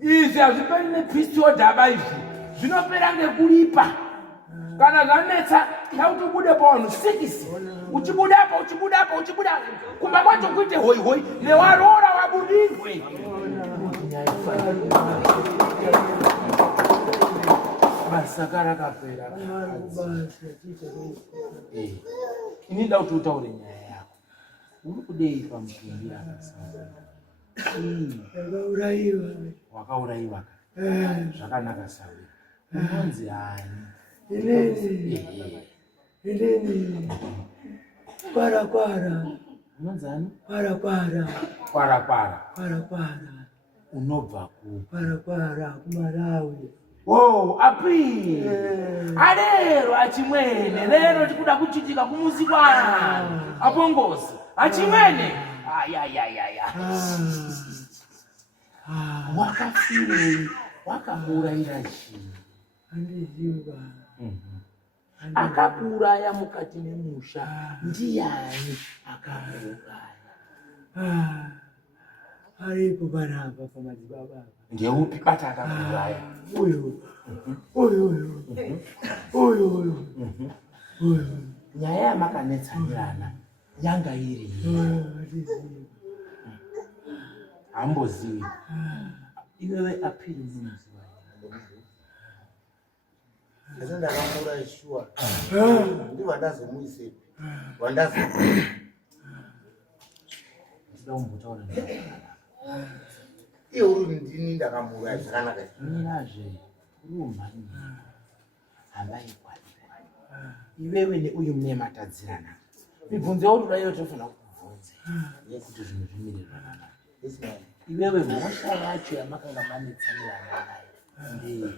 Izvi hazviperi nepisi order abaizvi. Zvinopera ngekulipa. Kana zvanetsa, kuti ubude pavanhu 6. Uchibuda. Kumba kwacho kuite hoi. Newaroora wabudirwe. Basa rakapera. Inida kuti utaure nyaya yako. Uri kudei pamutumbi akasara? Wakaurayiwa. Zvakanaka sawe. Unonzi hani? Inini. Kwara. Unonzi hani? Kwara. Unobva ku? Kwara, kuMalawi. Api! Alero achimwene, lero tikuda kuchitika kumuzi kwana. Apongozi, achimwene. Wakafirei, wakaurayira chii? Andiziva. Akakuraya mukati memusha, ndiani akauraya? Aripo panapa pamadzibaba. Ndeupi bata akakuraya? Uyu. Nyaya yamakanetsanirana yanga iri. Hambozivi. Iwewe apiri munoziva. Asi ndakamurayishuwa. Ndiwo wandazomuisepi. Ndambotaura. Iye uri ndini ndakamuraya zvakanaka. Mirazve urumhani. Hambai kwadi. Iwewe neuyu mune matadzirana. Mibvunzo yauri iyoyo tofanira kukubvunza. Yekuti zvinhu zvimire zvakanaka. Iwewe mhosva yacho yamakanga manetsanirana nayo ndei?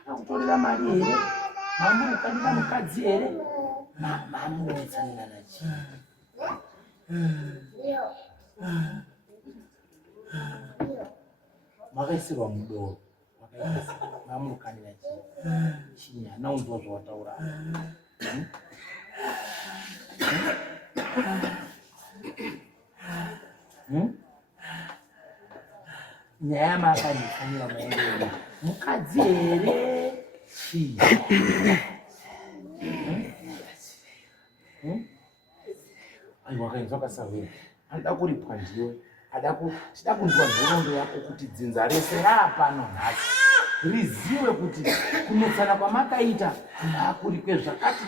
Akakutorera mari here? Mamunokanira mukadzi here? Mamunetsanirana chii? Makaisirwa mudoro. Mamunokanira chii? Chii? Hanaunzwa zvawataura. Nyaya yamakanitsanira maenderano. Mukadzi here? Chii? Wakainzwa kasavera. Anoda kuripwa ndiwe. Tida kunzwa nhoroondo yako kuti dzinza rese raapano nhasi. Rizive kuti kunetsana kwamakaita kuri kwezvakati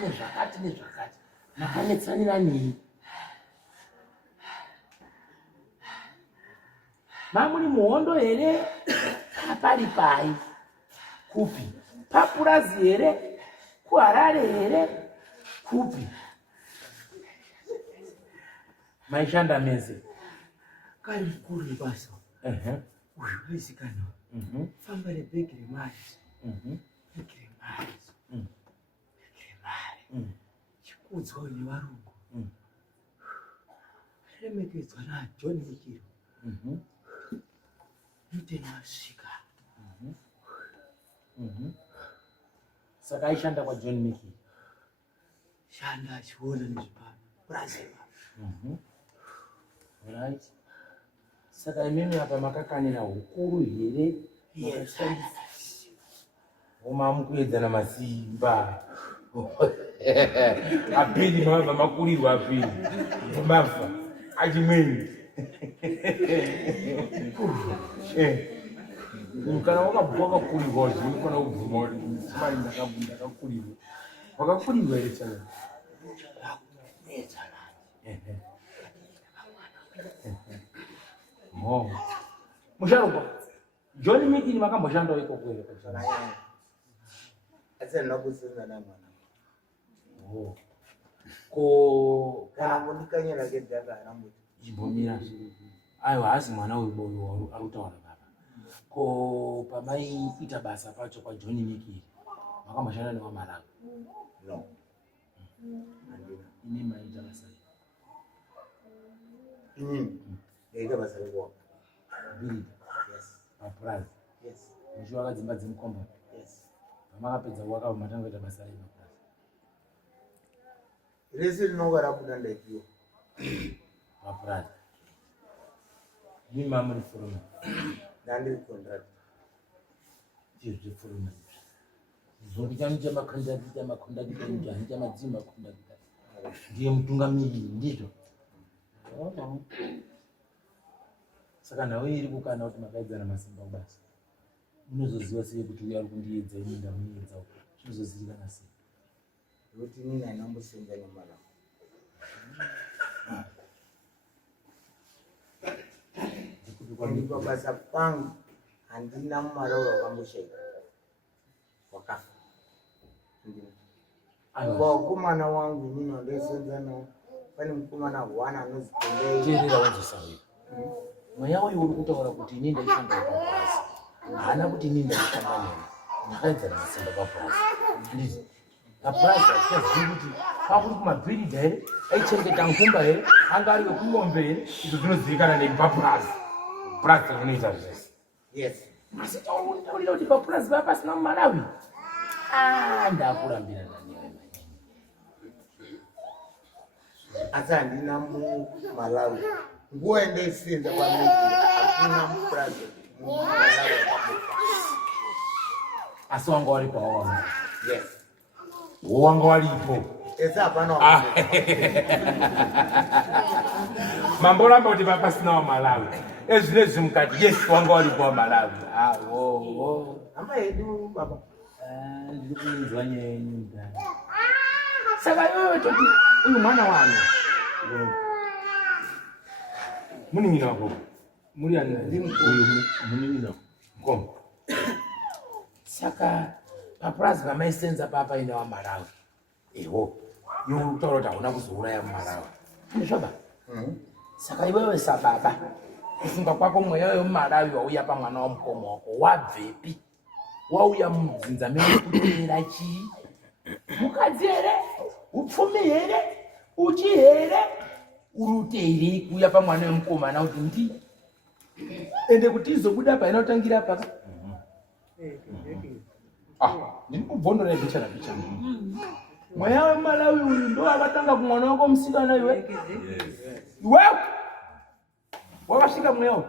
nezvakati. Makanetsanira nini? Mamuri muhondo here? Pari pai? Kupi? Papurazi here? Kuharare here? Kupi? Maishanda meze. Kari kuri basa. Uyu waisikana. Famba nebhegi remari. Chikudzwa nevarungu. Remekedzwa naJohn Mikiro. Muteni wasvika. Saka aishanda kwaJohn Mikiro. Shanda achiona nezvipano. Kurasika. Right. Saka imimi apa makakanira hukuru here? Mamukuedzana masimba. Apiri mabva makurirwa apiri. Mabva achimweni. Kana wakabva wakakurirwa zvinofana kubvuma kuti mai ndakakurirwa. Wakakurirwa here chana? Musharukwa, John Mikiro makamboshandawo ikoko here pachana? Asi handina kusina namwana. Ko kana mundikanyira ngedzaka arambuti. Jimbomira. Aiwa haasi mwana weboyo arutaura baba. Ko pamai ita basa pacho kwa John Nikiri. Makamashana ni wa Malawi. No. Ini maita basa. Yaita basa kwa. Bili. Yes. Paprazi. Yes. Mshwa kadzimba dzimkomba. Yes. Pamakapedza waka matanga ita basa ino. Resi rinongara kuda ndaipiwa. Paprazi. Ni mama ni furuma. Ndandiri contract. Jizvi furuma. Zongita mja makunda dipenda nja madzima makunda dipenda. Ndiye mutungamiri ndizvo. Saka nawe iri kukana kuti makaidzana masimba basi. Unozoziva sei kuti uya ari kundiedza ini ndamuedza uko. Zvinozozivikanwa sei? Kuti nini ainombosenza nemara. Kwa basa pangu handina mumaraura wakamboshaika. Wakafa. Kwa ukumana wangu nini wandesenza nao. Pani mkumana wana anozitendei. Jerera wajisa wewe. Mweya wayo uri kutaura kuti ini ndaishanda pabasa. Hana kuti ini ndaishanda nemi. Ndakaedzana masimba pabasa. Ndizi. Pabasa achizivi kuti pakuri kumabhiridha here, aichengeta nkumba here, anga ari wekumombe here, izvo zvinozivikanwa nepapurazi. Purazi rinoita zvese. Yes. Asi taurira kuti papurazi papa pasina muMalawi. Ndakurambirana newe manje. Asi handina muMalawi. Nguva endaisenza paMedia hakuna mupurazi muMalawi. Asi wanga waripo wawa. Yes. Wanga waripo. Esa hapana wa. Mamboramba kuti papa sina wa Malawi. Ezvinezvi mukati yes wanga waripo wa Malawi. Hama yedu baba. Ndiri kuinzwa nyaya yenyu ndani. Saka iwewe toti uyu mwana wanu. Munin'ina wako. Muri ani Uyu munin'ina wako. Mkombo. Saka papurazi pamaisenza papa ina wa Malawi. Eho. Iwe utaura kuti hauna kuzouraya muMalawi. Ndizvoba? Saka iwewe sababa. Kufunga kwako mweya wemuMalawi wauya pamwana wamukoma wako wabvepi? Wauya mudzinza mekuteera chii? Mukadzi here? Upfumi here? Uchi here? Urute here kuuya pamwana wemukomana kuti ndi? Ende kuti izobuda paina kutangira paka? Ndiri kubvondora bichana. Mweya wemuMalawi uyu ndo akatanga kumwana wako musikana iwe? Iwewe? Wakasvika mweya uyu?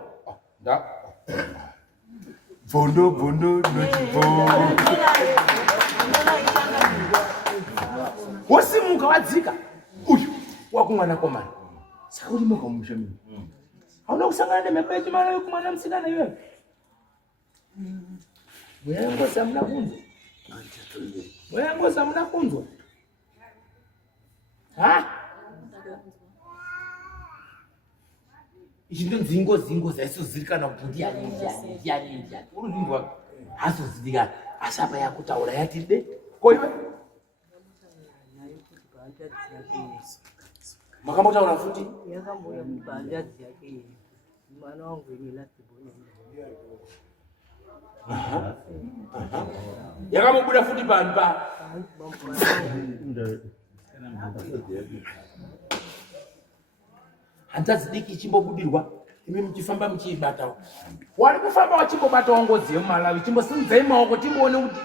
Bondo nochibo. Wosimuka wadzika. Uyu wakumwana komana. Saka uri muka mumusha mimi. Hauna kusangana nemhepo yechimalawi kumwana musikana iwewe? Mweya ngozi hamuna kunzwa. Mweya ngozi hamuna kunzwa. Ichi ndinzingo zaisozirikana kuti ndiani. Uri ndindwa hazozivikana. Asi apa yakutaura yati de. Ko iwe? Makambotaura futi? Yakamboya mubandazi yake. Mwana wangu yemila tibona. Yakamubuda futi pano pa. Hanzadzi diki ichimbobudirwa, imi muchifamba muchiibata. Wari kufamba wachimbobata wangodzi yemuMalawi, chimbosimudza maoko timboone kuti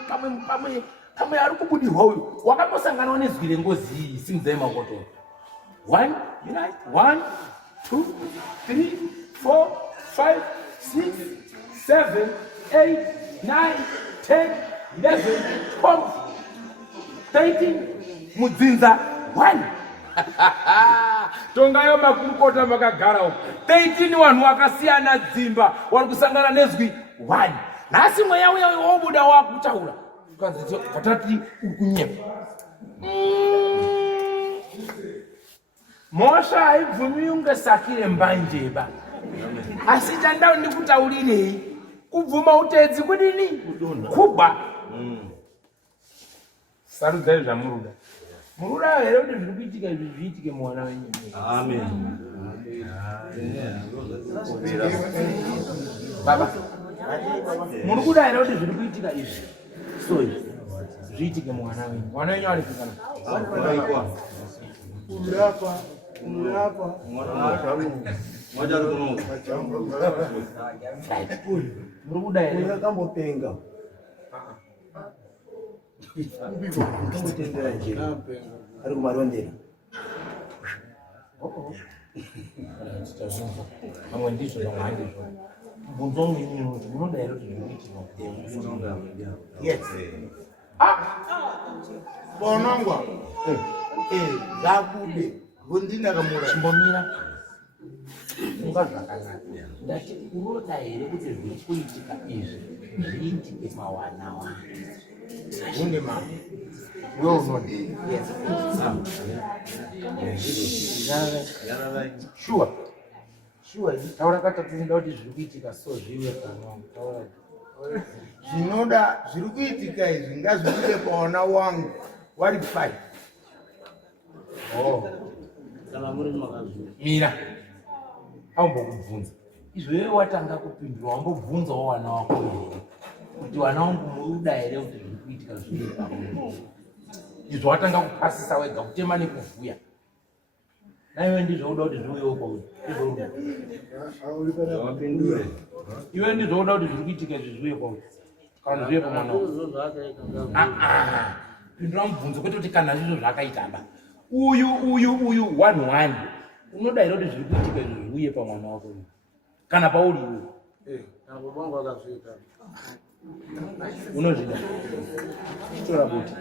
pamwe ari kubudirwa uyu wakambosanganawo nezwi rengozi iyi, simudzai maoko to. 1, 2, 3, 4, 5, 6, 7, 8, 9, 10, 11, 12, 13, mudzinza 1. Tongayo makurukota makagara uko. 13 vanhu vakasiyana dzimba vari kusangana nezwi 1. Nhasi mweya uya wobuda wakutaura. Kwanza vatati ukunyepa. Mosha haibvumi ungasakire mbanjeba. Asi chandau ndikutaurirei. Kubvuma utedzi kudini? Kubva. sarudzai zvamuruda. Muruda here kuti zviri kuitika izvi zviitike mwana wenyu. Amen. Baba, muri kuda here kuti zviri kuitika izvi soi zviitike mwana wenyu. Mwana wenyu ari kukana muri kuda here akambopenga Kutendera njira. Ari kumarondera. vamwe ndizvo vamwe handizvo. Bvunzo mwenyu munoda here kuti zviri kuitika. yes bonongwa zakude ngondinakamura chimbomira unga zvakanaka ndati unoda here kuti zviri kuitika izvi zviitike mawana unge mama iwe unoda sure taura katatu inoda kuti zviri kuitika so zviwe pano zvinoda zviri kuitika izvi ngazviite pawana wangu wari 5 mira aumbokubvunza izvoi watanga kupindura wambobvunzawo wana wako here kuti wana wangu muruda here kuti zviri kuitika zviwe pano izvo watanga kupasisa wega kutema nekuvhuya naiwe ndizvouda kuti zviuyewo kwauri iwe ndizvouda kuti zviri kuitika izvi zviuye kwauri kana zviuye pamwana pindura mubvunzo kwete kuti kana ndizvo zvakaita ba uyu 1 unoda here kuti zviri kuitika izvi zviuye pamwana wako kana pauri iwe unozvida chitora buti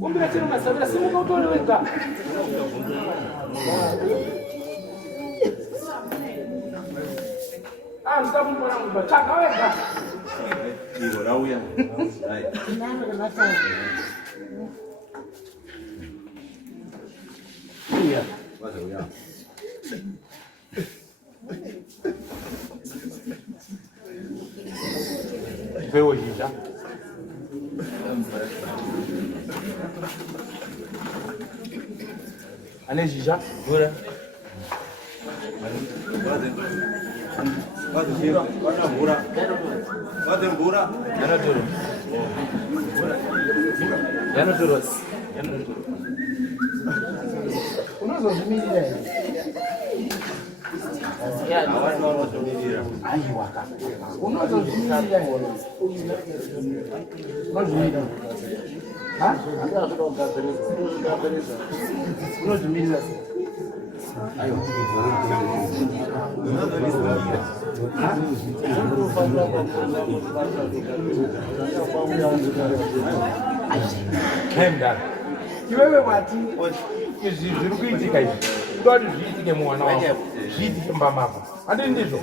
umbira chero masavira simuka utore wega ndikabumwana mumba tsvaka wega iro rauya iya vazauya vewo zhizha ane zhizha dora yanotoro unozozvimirira here aiwaka unozozvimirira unozvimirira unozvimirira iwewe wati izvi zviri kuitika izvi uda kuti zviitike mwana wako zviitike mumba mako handii ndizvo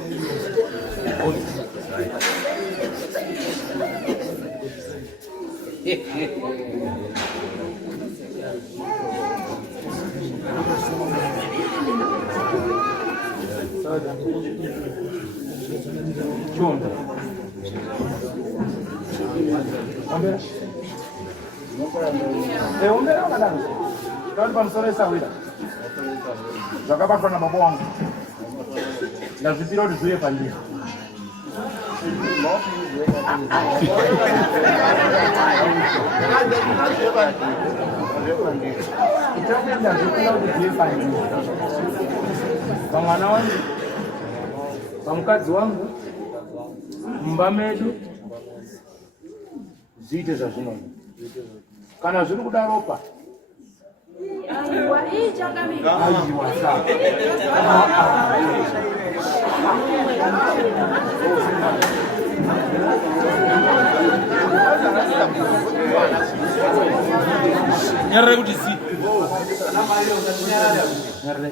chonda umbera wakadaro tati pamusoro esawira zvakabatwa nababa wangu ndazvipira kuti zviuye pandiri ndazvipira kuti zviuye pandiri pamwana wangu pamukadzi wangu mumba medu zviite zvazvinoda kana zviri kuda ropa aiwa sa nyarare kuti zi nyarare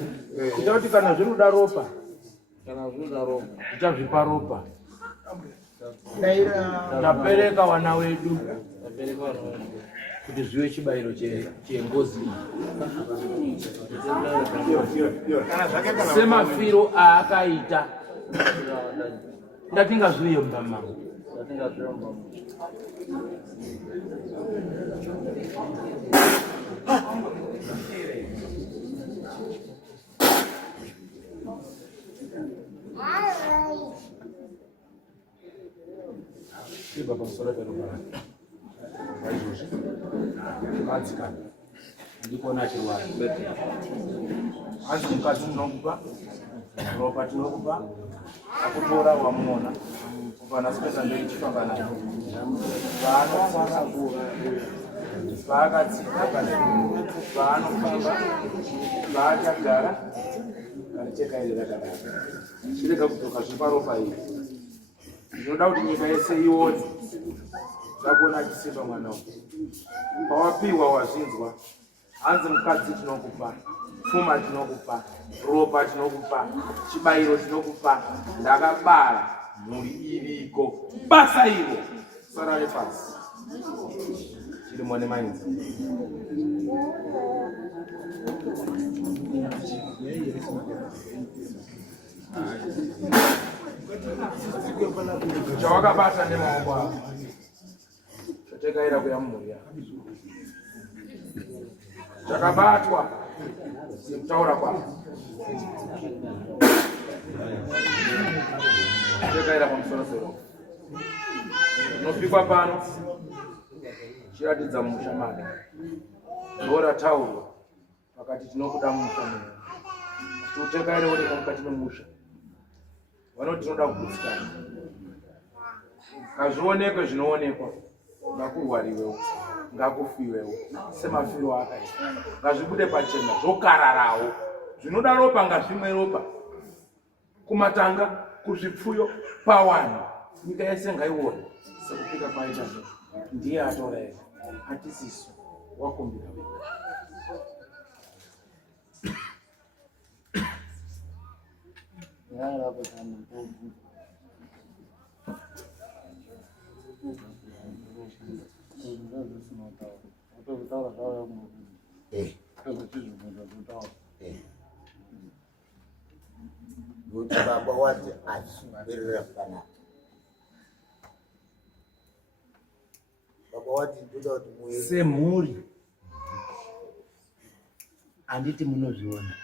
ita kuti kana zviri kuda ropa ichazvipa ropa tapereka wana wedu kuti zviwe chibayiro chengozi semafiro aakaita ndatingazviuye mumamamo Iba pamusoro perubara vaizvozvi madzikana ndikuona achirwara hanzi mukadzi tinokupa ropa tinokupa akutora wamuona kupana spesa ndoichifamba nayo vaanoakakura vaakatsika vaanofamba vaachagara karichekairi rakadaro chirega kudzoka zviparopa iyi zvinoda kuti nyika yese ione zakuona achisimba mwana uyu pawapiwa wazvinzwa hanzi mukadzi tinokupa pfuma tinokupa ropa tinokupa chibayiro tinokupa ndakabara mhuri iriko basa iro sarare pasi chirimo nemainzi chawakabata nemaoko ako chotekaira kuya mumhuri yako chakabatwa sekutaura kwako tekaira pamusorosoro unopikwa pano chiratidza mumusha make ndorataurwa pakati tinokuda mumusha mene tiutekaire urimo mukati memusha vanoti tinoda kugutsikana ngazvionekwe zvinoonekwa ngakurwariwewo ngakufiwewo semafiro akaita ngazvibude pachena zvokararawo zvinoda ropa ngazvimwe ropa kumatanga kuzvipfuyo pawani nyika yese ngaione sekupika kwaita ndiye atora ega hatisiso wakumbira Kuti baba wati achibirira panapa. Baba wati ndoda kuti muye semhuri anditi munozviona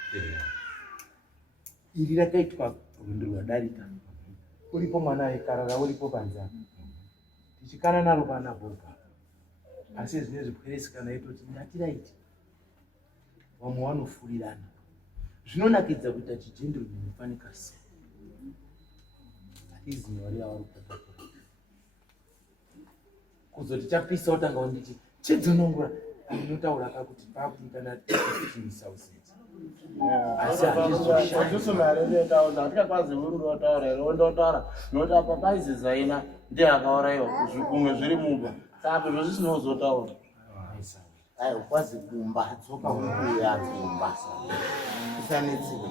iri rakaitwa rundu rwadarika uripo mwana aikarara uripo panzana tichikana naro pana bhoga asi zvine zvikweresikana itoti ndatiraiti vamwe vanofurirana zvinonakidza kuita chijendro nemufanikasi hatizi nyori yavari kutakura kuzoti chapisa utanga unditi chidzonongora anotaura kakuti pakuitana tichisauseti asi hatizo mari ndetaura hatikakwazi ururi wataura here wondotaura nokuti apa paizizaina ndiye akauraiwa zvikumwe zviri mumba saka zvose zvinozotaura ai ukwazi kumba dzoka ukuya kumba isanetsika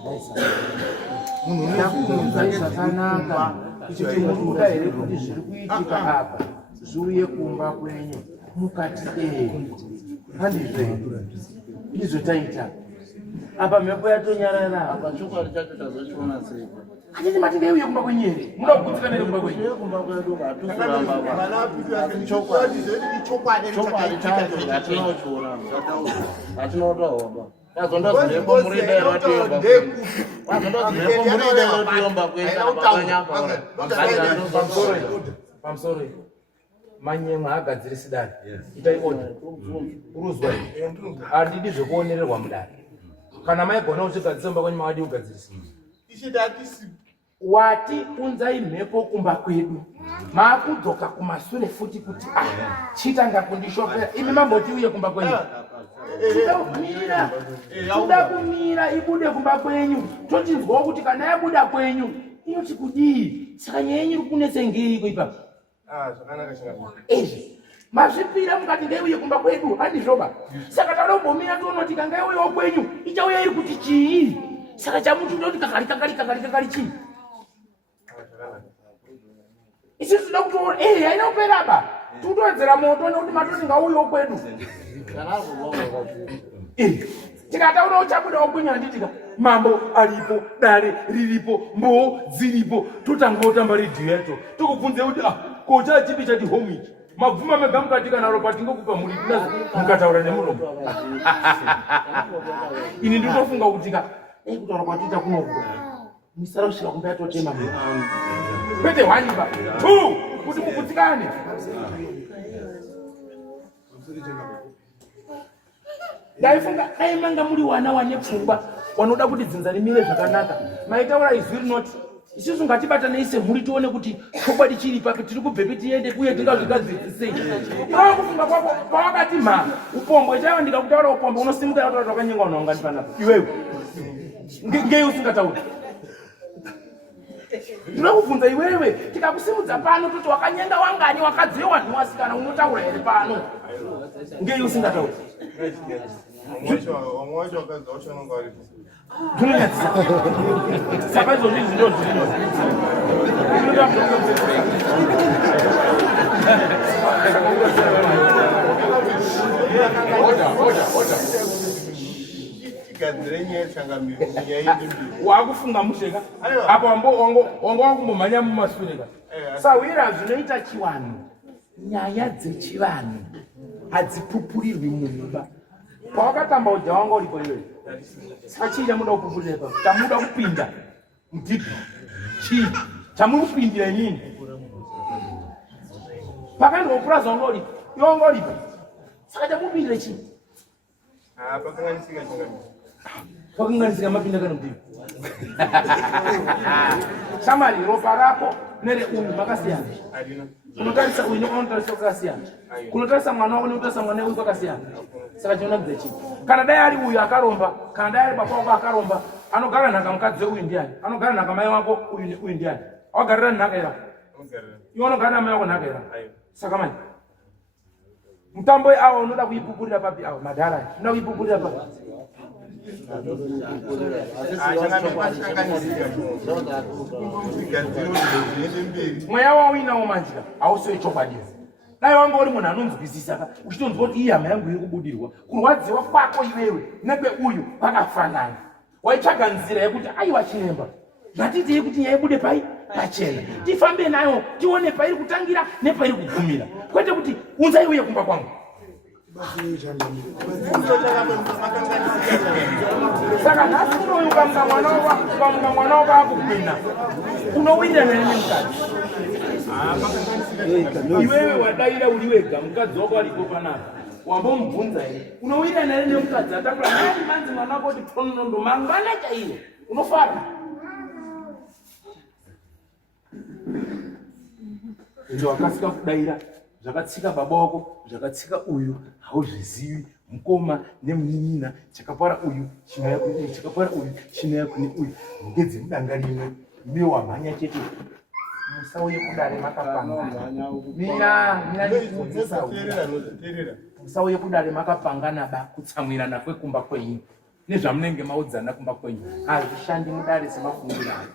munhu unofunza zvakanaka kuti muda here kuti zviri kuitika apa zviuye kumba kwenyu mukati handizve izvo taita apa mhepo yatonyarara apa chokwadi chacho tazochiona sei hatiti mati ndeiuye kumba kwenyu here muda kugutsikana nekumba kwenyu kumba kwedu hatukuramba chokwadi chacho hatinochiona hatinotohomba wazondozimhepo murida wazondozimhepo kuenda pakanyaka pamusoro manyemwa agadzirisi dare itai oda uruzwa handidi zvekuonererwa mudare kana maigona uchigadzirisa mba kwenyu mawadi kugadzirisa wati unzai mhepo kumba kwedu maakudzoka kumasure futi kuti chitanga kundishopera imi mamboti uye kumba kwenyu toda kumira ibude kumba kwenyu tochinzwawo kuti kana yabuda kwenyu inoti kudii saka nyaya yenyu iri kunetse ngeiko ipapo mazvipira mukati ngaiuye kumba kwedu handizvoba saka tauda kumbomira tonoti kangaiuyewo kwenyu ichauya iri kuti chii saka chamuti ndoti kakari chii Isi sida kutoona haina kupera ba. Tutowedzera moto nekuti matoni ngauyo kwedu. Tikataura uchabuda ogwinya nditika mambo alipo dare riripo mbo dziripo totanga kutamba redhiyo yacho tokubvunze kuti kocha chipi chati home mabvuma mega mukatika naro patingokupa muri mukataura nemuromo. Ini nditofunga kutika kutaura kwatita kunokuda misara kusvika kumba yatotema kwete 1 ba 2 kuti mukutsikane. Ndaifunga daimanga muri wana wane pfungwa wanoda kuti dzinza rimire zvakanaka. Maitaura izviri not isusu ngatibatane ise mhuri tione kuti chokwadi chiri papi tiri kubvepi tiende uye tingazvigadzirisei. Kufunga kwako pawakati upombwe chaiwo ndikakutaura upombwe unosimuka yataura wakanyengwa unongani panapa iwewe ngei usingatauri. Ndinokubvunza iwewe tikakusimudza pano toti wakanyenga wangani wakadziwa niwasikana unotaura here pano ngei usingatauri. Saka izvo ndizvo ndo zvino. Wakufunga musheka apa wango wakumbomhanya mumashure ka. Sawira zvinoita chivanhu nyaya dzechivanhu hadzipupurirwi mumba. Pawakatamba uja wanga uripo iwewe sachida muda kupupurira pa tamuda kupinda mudhipi chi chamuri kupindira inini pakando opuraza ngori yongori pa saka chamupindira chi pakanganisika mapinda kana mudhipi shamari ropa rapo nere uyu makasiyana unotarisa uyu unotarisa kwakasiyana kunotarisa mwana wako unotarisa mwana uyu kwakasiyana. Saka chiona mdzechi kana dai ari uyu akaromba kana dai ari baba wako akaromba anogara nhaka mukadzi uyu ndiani anogara nhaka mai wako uyu ndiani awagarira nhaka ira iwe unogara mai wako nhaka ira. Saka manje mutambo awo unoda kuipupurira papi awo madhara unoda kuipupurira papi mweya wawo inawo manjika hausiwe chokwadi. Dai wanga uri munhu anonzwisisa uchitonzwa kuti iyi hama yangu iri kubudirwa kurwadziwa kwako iwewe nekwe uyu pakafanana. Waitsvaga nzira yekuti aiwa chiremba ngatitiye kuti nyaya ibude pai pachena tifambe nayo tione pairi kutangira nepairi kugumira kwete kuti unzai uye kumba kwangu. Saka nhasi unoyu ukamuka mwana wako akugwina unowira naye nemukadzi. Iwewe wadaira uri wega mukadzi wako aripo panapa wambomubvunza here unowira naye nemukadzi atakura naye manzi mwana wako kuti tonondo mangwana chaiwo unofara. Ende wakasika kudaira zvakatsika baba wako zvakatsika uyu hauzvizivi mukoma nemunin'ina chakapara uyu chinaya kune uyu chakapara uyu chinaya kune uyu ngedzemudanga rimwe iwe wamhanya chete musauye kudare makapangana. Mina ndikuudzisa musauye kudare makapangana ba kutsamwirana kwekumba kwenyu nezvamunenge maudzana kumba kwenyu hazvishandi mudare semafungirano.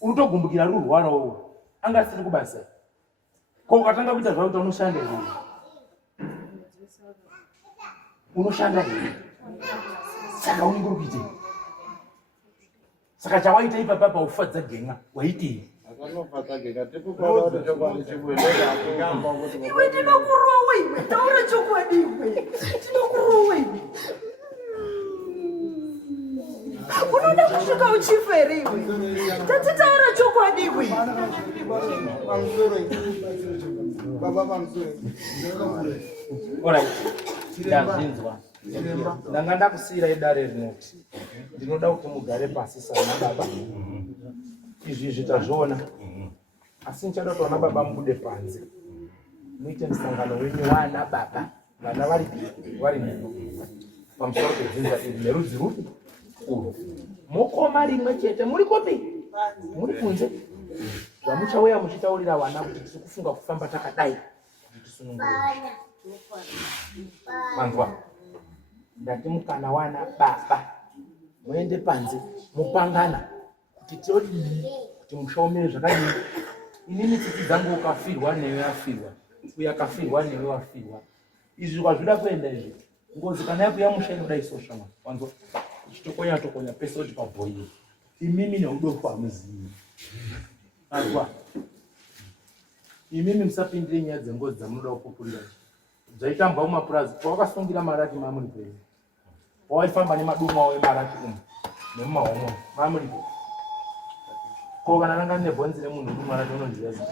Unotogumbukira rurwarawo angasiri kubasa ko ukatanga kuita zvakuti unoshanda here unoshanda here saka unenge uri kuitei. Saka chawaita ipapa paufadza genga waitei iwe ndinokurowa iwe taura chokwadi iwe ndinokurowa iwe unoda kusvika uchifere iwe tatitaura chokwadi iwe. Alright, ndazvinzwa ndanga ndakusiyira idare rinoti ndinoda kuti mugare pasi sana baba izvi zvitazviona asi ndichada kuti vana baba mubude panze muite musangano wenyu wana baba vana vari pamusoro pedzinza iri nerudzi rupi urwu mukoma rimwe chete muri kopi muri kunze zvamuchauya muchitaurira vana kuti tiri kufunga kufamba takadai kuti tisunungurwe manzwa ndati mukana wana baba muende panze mupangana kuti todii kuti musha umire zvakadini. Inini tsitsi dzangu ukafirwa newe yafirwa, uye akafirwa newe wafirwa. Izvi kwazvida kuenda izvi, ngozi kana yakuya musha inoda isosha mwana. Wanzwa ichitokonya pese kuti pabhoyi. Imimi neudofu hamuzivi. Azwa. Imimi musapindire nyaya dzengozi dzamunoda kupupurira. Dzaitambwa mumapurazi, pawakasungira maraki mamuri pere. Pawaifamba nemaduma awo emaraki umu nemumahomo mamuri pere. Ko kana ranga nebvonzi remunhu duma racho unonziva zii.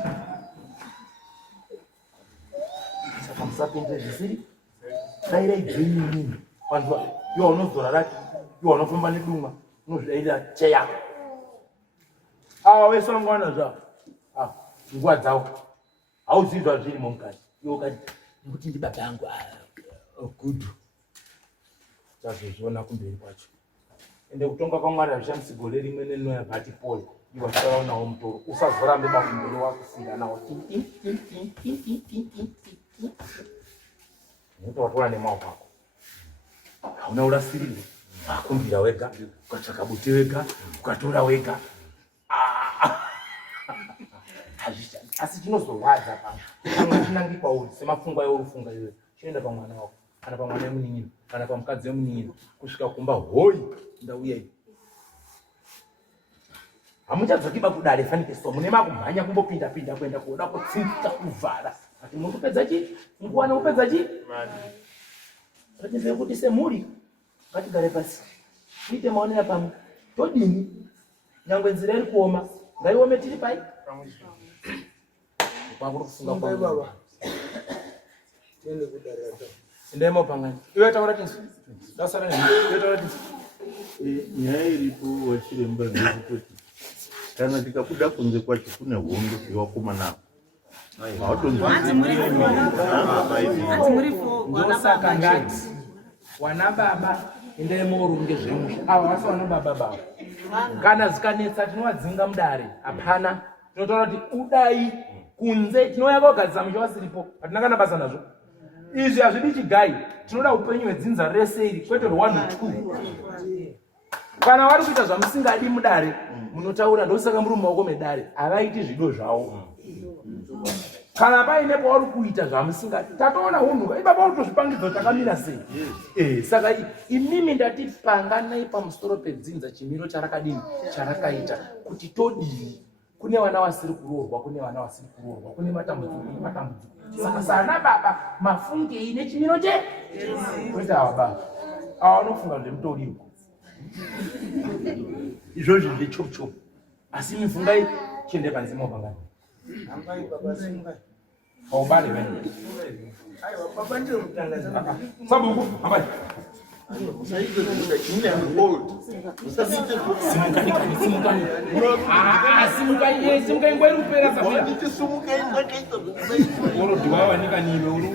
Saka musapindire zvisiri. Dairai gwinyinini. Wanzwa, iwo unozora raki, iwo unofamba neduma, unozvidairira cheya. Awa wese wangwana zvavo. Nguva dzavo. Hauzivi zvazvirimo mukati. Iwo kati nekuti ndi baba yangu gudhu. Tazozviona kumberi kwacho. Ende kutonga kwaMwari hazvishandisi gore rimwe nenoya bhati poli. Iwo achitaura nawo mutoro. Usazorambe bakumberi wakufinda nawo. Unotovatora nemaoko ako. Hauna urasirire. Wakumbira wega, ukatsvaka buti wega, ukatora wega. Asi chinozorwadza pamwe chinangi kwauri semapfungwa eurufunga iwe chinoenda pamwana wako kana pamwana wemunin'ina kana pamukadzi wemunin'ina kusvika kumba hoi ndauya iyi hamuchadzokiba kudare fanikeso mune makumhanya kumbopinda kuenda kuoda kutsinza kuvhara ati muri kupedza chii mukuwana kupedza chii ratizei kuti semhuri ngatigare pasi tiite maonera pamwe todini nyangwe nzira iri kuoma ngaiome tiri pai Simbai baba. Tiende kudare ato. Ndemo pangani. Iwe taura tinsu. Dasara nini? Iwe taura tinsu. Nyaya iripo wachiremba ndezvekuti kana tikabuda kunze kwacho kune hondo yevakomana ndosaka ngati wana baba endai morunge zvemusha ava vasi wana baba baba kana zikanetsa tinowadzinga mudare hapana tinotaura kuti udai kunze tinouya kogadzisa musha wasiripo hatina kana basa nazvo izvi hazvidi chigai tinoda upenyu hwedzinza rese iri kwete rwe1 kana vari kuita zvamusingadi mudare munotaura ndosaka muri mumaoko medare havaiti zvido zvavo kana paine pauri kuita zvamusingadi tatoona unhu ipapa utozvipangidzo takamira sei saka imimi ndati panganai pamusoro pedzinza chimiro charakadini charakaita kuti todini kune vana vasiri kuroorwa kune vana vasiri kuroorwa kune matambudziko saka sana baba mafungei nechimiro kwete ava baba ava vanofunga zvemutorirwa izvozvi zvechopuchopu asi mifungai chiende panzima pangani Ambai baba simbai. paubale vene Aiwa baba ndiro kutangaza. sabuku ambai simukai ngweri kupera safiaorodiwawanika niwe uri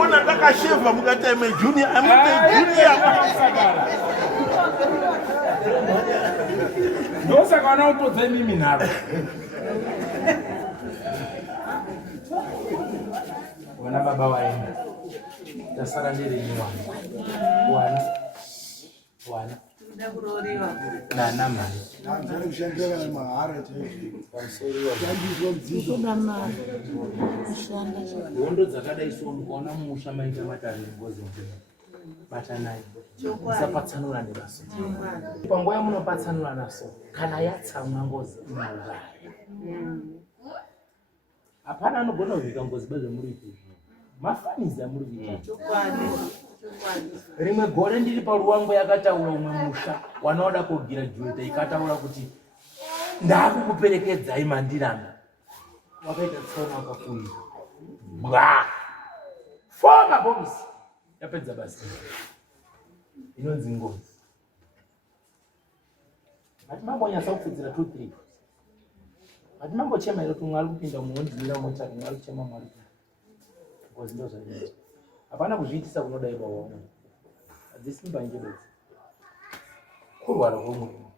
ona takashevha mukataime junior ndosaka wana utodza imimi nharo wana baba waenda tasara nderenyi wana nana mari Ndari kushandira kana mahara chaizi. Pamusoro shandiswa mdzidzo. hondo dzakadai so mukaona mumusha maita matare ngozi batanai musapatsanura nevaso panguva yamunopatsanura naso kana yatsamwa ngozi inauraya hapana anogona kuvhika ngozi bezvemuri kuita mafanizi amuri kuita rimwe gore ndiri paruwango yakataura umwe musha wanoda kogirajueta ikataura kuti ndakukuperekedzai mandiranda wakaita tsaona akakuita bwa foma bokisi yapedza basi inonzi ngozi hatimambonyasa kupfudzira 2-3 hatimambochema iro kuti mwari kupinda muhondimira motsvaka mwari kuchema mwari ngozi ndo zvainoita hapana kuzviitisa kunodaiwa wamwe hadzisi mbanjodzi kurwara kwomwoyo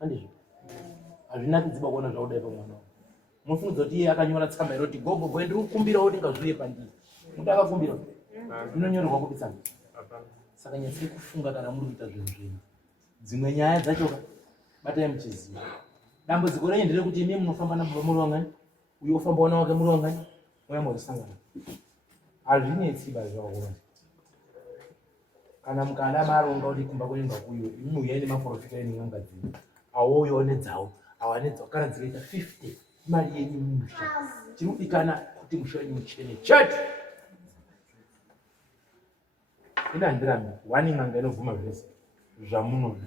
handizvo hazvinakidziba kuona zvaudaipa mwana wako munofunidza kuti iye akanyora tsamba iroti gogogo ndiri kukumbirawo kuti ngazviuye pandiri muti akakumbira inonyorerwa kupitsana Saka nyasi kufunga kana muri kuita zvinhu zvenyu. Dzimwe nyaya dzacho batai muchiziva. Dambudziko renyu nderekuti imi munofamba nababa muri wangani, uyo ofamba wana wake muri wangani, moya murisangana. Hazvinetsi zvakakura. Kana mukana maronga kuti kumba kuenda kuyo, imi uyai nemaprofita en'anga dzenyu. Awouyawo nedzawo, awanedzawo kana dzikaita 50 mari yenyu mumusha. Chinodikana kuti musha wenyu muchene chete. Ina ndirame wani n'anga inovhuma zvese zvamunoda.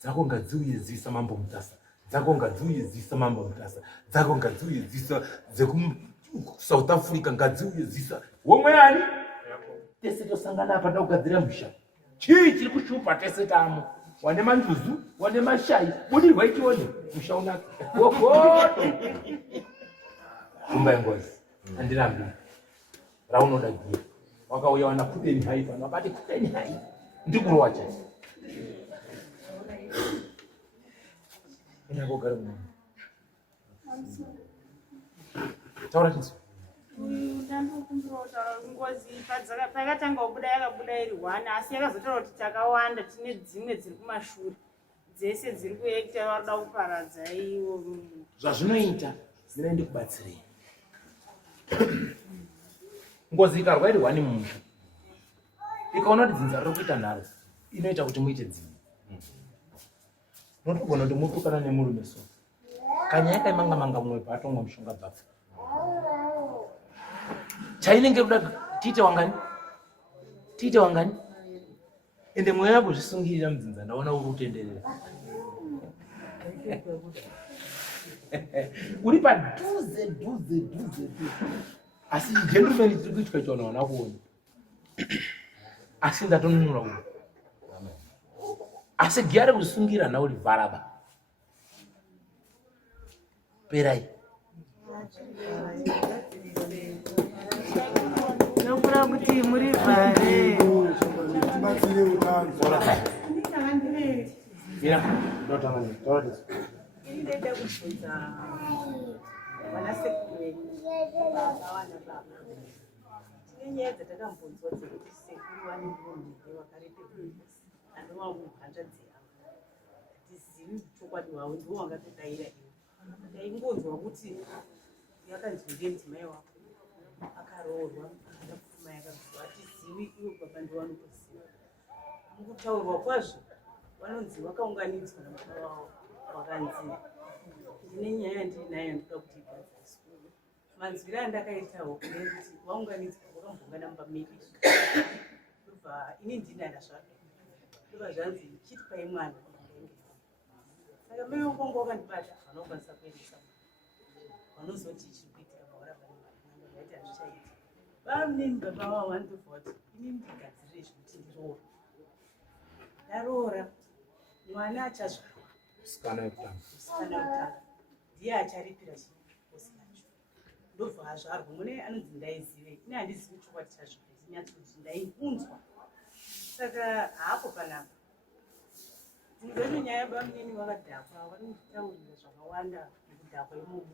Dzako ngadziuye zisa mambo mutasa. Dzako ngadziuye zisa mambo mutasa. Dzako ngadziuye zisa South Africa ngadziuye zisa. Womwe yani? Tese tosangana apa takugadzira musha. Chii chiri kushupa tese tamo? Wane manjuzu, wane mashai, budirwa ichione musha unaka. Wogodo. Kumba ngozi. Andirambi. Raunoda giya. Wakauya wana kuteni hai pano. Wakati kuteni hai. Ndikurowa chese. Ina kugara mwana. Taura chiso. Ndandikumbirota ngozi pakatanga kubuda yakabuda iri 1 asi yakazotaura kuti takawanda tine dzimwe dziri kumashure dzese dziri kuhekta varuda kuparadza iwo. Zvazvinoita zvinoende kubatsirei. Ngozi ikarwa iri 1 mumusha. Ikaona kuti dzinza riri kuita nharo, inoita kuti muite dzimwe. Notogona kuti mutukana nemurume so. Kanya yakaimanga mumwe patomwa mushonga bhafu. Chainenge kuda tiite wangani? Tiite wangani? Ende mweya wako zvisungirira mudzinza ndaona uri kutenderera. Uri padhuze. Asi gentleman tiri kuitwa chonaona kuona. Asi ndatonunura uno. Asi gyare kusungira na uri varaba. Perai. Nokura kuti muri vhare. Tibatsire utano. Mira, ndotanga ndoti. Ndinoda kubvunza vanasekuru vakawanda baba. Tine nyaya dzatakambonzwa dzekuti sekuru vane munhu wakarete kurusi anova muhanzvadzi yavo. Hatizivi chokwadi hwavo ndiwo wangatodaira iwe. Ndaingonzwa kuti yakanzwi ngemdzimai wako akaroorwa akapfuma yakabviswa. Hatizivi iwe baba ndiwanokuziva. Mukutaurwa kwazvo vanonzi vakaunganidzwa nababa wavo wakanzi ndine nyaya ndinayo ndoda kuti igadziswe. Manzwiro andakaitawo ndekuti waunganidzwa wakambongana mumba medu. Ndobva ini ndinada zvake. Ndobva zvanzi chitipai mwana. Saka mai vangu vakandibata vanokwanisa kuendesa vanozoti chiri kuitika pavaramba nemwana vaiti hazvichaiti. Vamune baba vavo vanotobva kuti ini ndigadzirire zvekuti ndiroora. Ndaroora mwana achazvarwa. Musikana wekutanga. Ndiye acharipira chikosi yacho. Ndobva azvarwa mune anonzi ndaizive. Ini handizivi chokwadi chazvo ndinyatsonzi ndaiunzwa. Saka hapo panapa dzimweni nyaya bamunini vakadhakwa vanonditaurira zvakawanda nekudhakwa imomo.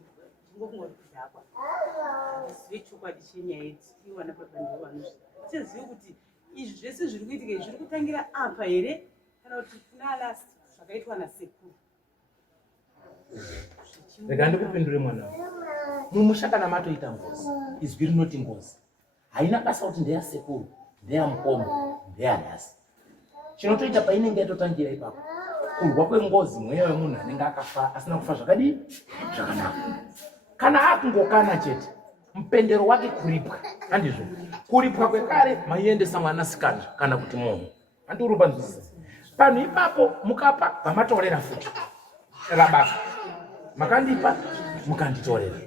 Ndingofunga kuti kudhakwa handizive chokwadi chenyaya idzi. Ivo vana baba ndivo vanozviziva. Tizive kuti izvi zvese zviri kuitika zviri kutangira apa here kana kuti kuna zvakaitwa nasekuru. Rega ndikupindure mwana. Mumusha kana matoita ngozi, izwi rinoti ngozi. Haina basa kuti ndeyasekuru, ndeyamukoma, ndeyanhasi. Chinotoita painenge yatotangira ipapo. Kurwa kwengozi mweya wemunhu anenge akafa asina kufa zvakadii? Zvakanaka. Kana akungokana chete, mupendero wake kuripwa. Handizvo. Kuripwa kwekare maiendesa mwanasikana kana kuti munhu. Handiurupa nzwisisa. Panhu ipapo mukapa pamatorera futi. Rabaka. Makandipa mukanditorera.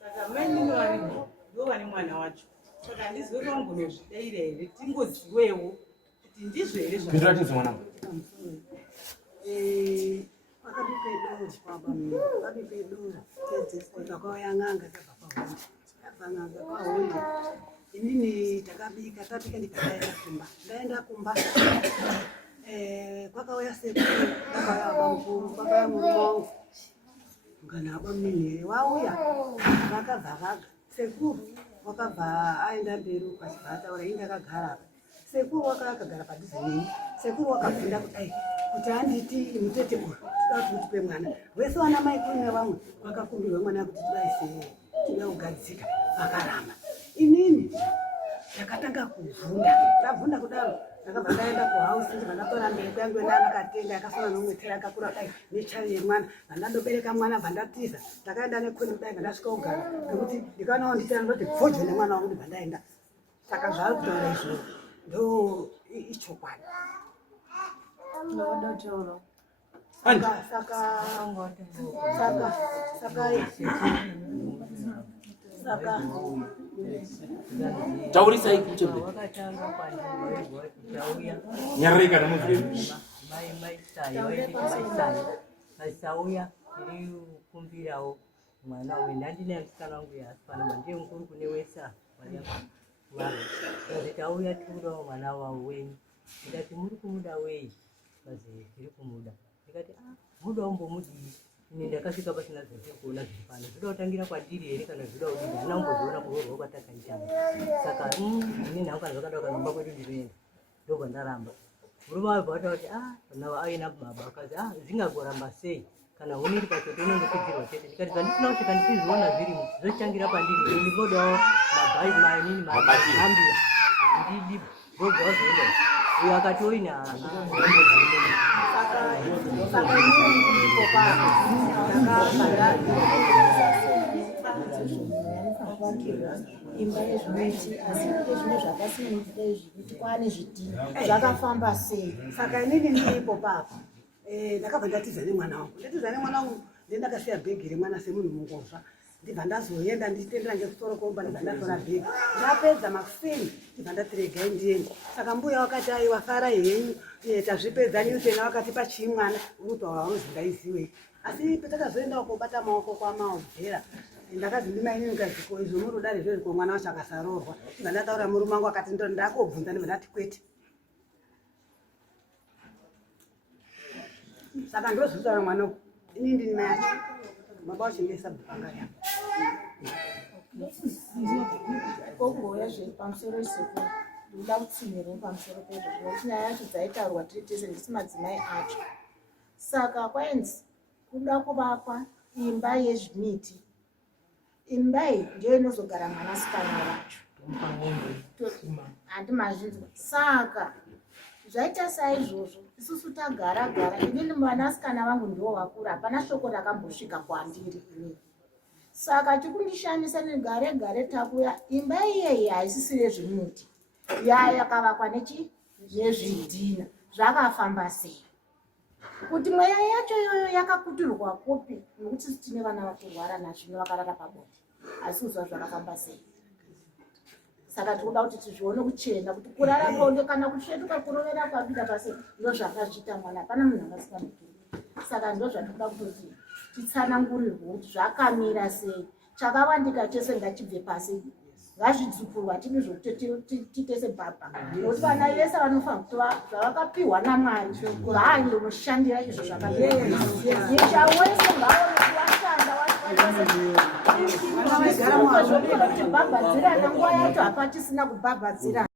Saka mai nini varipo ndivo vane mwana wacho. Saka handizive kuti vangonozvidaira here tingozivewo kuti ndizvo here Pindura tinzi mwanangu. Pabipedu tedzesa kwauya n'anga tabva pahonde. Tabva n'anga kwahonde. Inini takabika ndikadaenda kumba. Ndaenda kumba. Kwakauya sekuru, kwakauya baba mukuru, kwakauya murume wangu. Mukana bamunini wauya vakabva vaga. Sekuru wakabva aenda mberi ukachibva ataura inga akagara apa. sekuru wakagara padhuze neni. Sekuru wakabvunda kudai kuti handiti mutete uyu toda kuti mutipe mwana. Vese wana mai kuri nevamwe vakakumbirwa mwana kuti tidaise tida kugadzika vakaramba. Inini ndakatanga kuvhunda. Ndavhunda kudaro ndakabva ndaenda kuhausi ndakatora mbereko yangu ndakatenga yakafana nomwetsera akakura kudai nechari yemwana ndandobereka mwana bvandatiza ndakaenda nekwenu kudai ndasvika kugara ngekuti ndikanawo nditana ndoti bvojo nemwana wangu ndibva ndaenda. Saka zvari kutaura izvozvo ndo ichokwadi. Saka taurisa ikuchembe nyarika na muzuri masauya tiri kumbirawo mwana uyu ndandine musikana wangu yaspana ndiye mukuru kune wesa tauya tiudawo mwana wavo wenyu. Ndikati muri kumuda wei? Kazi tiri kumuda. Ndikati mudawo mbomudii? Ine ndakasvika pasina zviri kuona zviri pano. Zvinoda kutangira kwandiri here kana zvinoda kudii? Handina kumbozoona kurorwa kwatakaitana. Saka ine nhangu kana zvakada kuzomba kwedu ndinoenda. Ndobva ndaramba. Murume wabva kuti vana aina baba. Akazi zvingagoramba sei? Kana uniri pachoto unondokudzirwa chete. Ndikati pandisina kusvika ndichizviona zvirimo zvotangira pandiri. Ini ndodawo mabai manini mahambira. Handidi ndobva wazoenda. Uyo akati oina imba yezvimiti asi zvine zvakasimudzira izvi kwane zvidhina zvakafamba sei. Saka inini ndiripo papa ndakabva ndatiza nemwana wangu ndendakasiya bhegi remwana semunhu mungozva ndibva ndazoenda ndichitendera ngekusoro komba ndibva ndatora bhegi ndapedza makufeni ndibva ndati regai ndiende. Saka mbuya wakati aiwa fara henyu tazvipedza nyutena wakati pachii mwana urutaura unozi ngaiziwei. Asi petakazoendawo kobata maoko kwamaobvera ndakazi ndimainini ukaziko izvo murodari zvezviko mwana wacho akasarorwa ndibva ndataura murume wangu akati ndakobvunza ndibva ndati kwete. Saka ndozvitaura mwana uyu ini ndini mai acho baba wachengesa bhanga yako kogoya zviri pamusoro isekuru ndinoda kutsinhira pamusoro pezvo zvinoti nyaya yacho dzaitaurwa tiri tese ndisi madzimai acho. Saka kwainzi kuda kuvakwa imba yezvimiti. Imba iyi ndiyo inozogara mwanasikana wacho handimazvinzwa. Saka zvaita saizvozvo isusu tagara inini mwanasikana vangu ndiwo vakura hapana shoko rakambosvika kwandiri inini. Saka tikundishamisa negare takuya imba iyeyi haisisi yezvimiti yakavakwa nezvidhina zvakafamba sei kuti mweya yacho iyoyo yakakuturwa kupi nekuti tine vana vakurwara nazvino vakarara pabonde asi kuzva zvakafamba sei. Saka tinoda kuti tizvione kuchena kuti kurara bonde kana kusvetuka kurovera kwabida pasi ndo zvakazviita mwana hapana munhu angasikamukiri. Saka ndo zvatinoda kutoti titsanangurirwe kuti zvakamira sei chakawandika chese ngachibve pasi ngazvidzupurwa tini zvokuti titese bhabha nokuti vana vese vanofanira kutiva zvavakapiwa naMwari vaange unoshandira izvo zvakanaka. Nyika wese ngaone kuwashanda kuti bhabhadzirana nguva yacho hapa tisina kubhabhadzirana.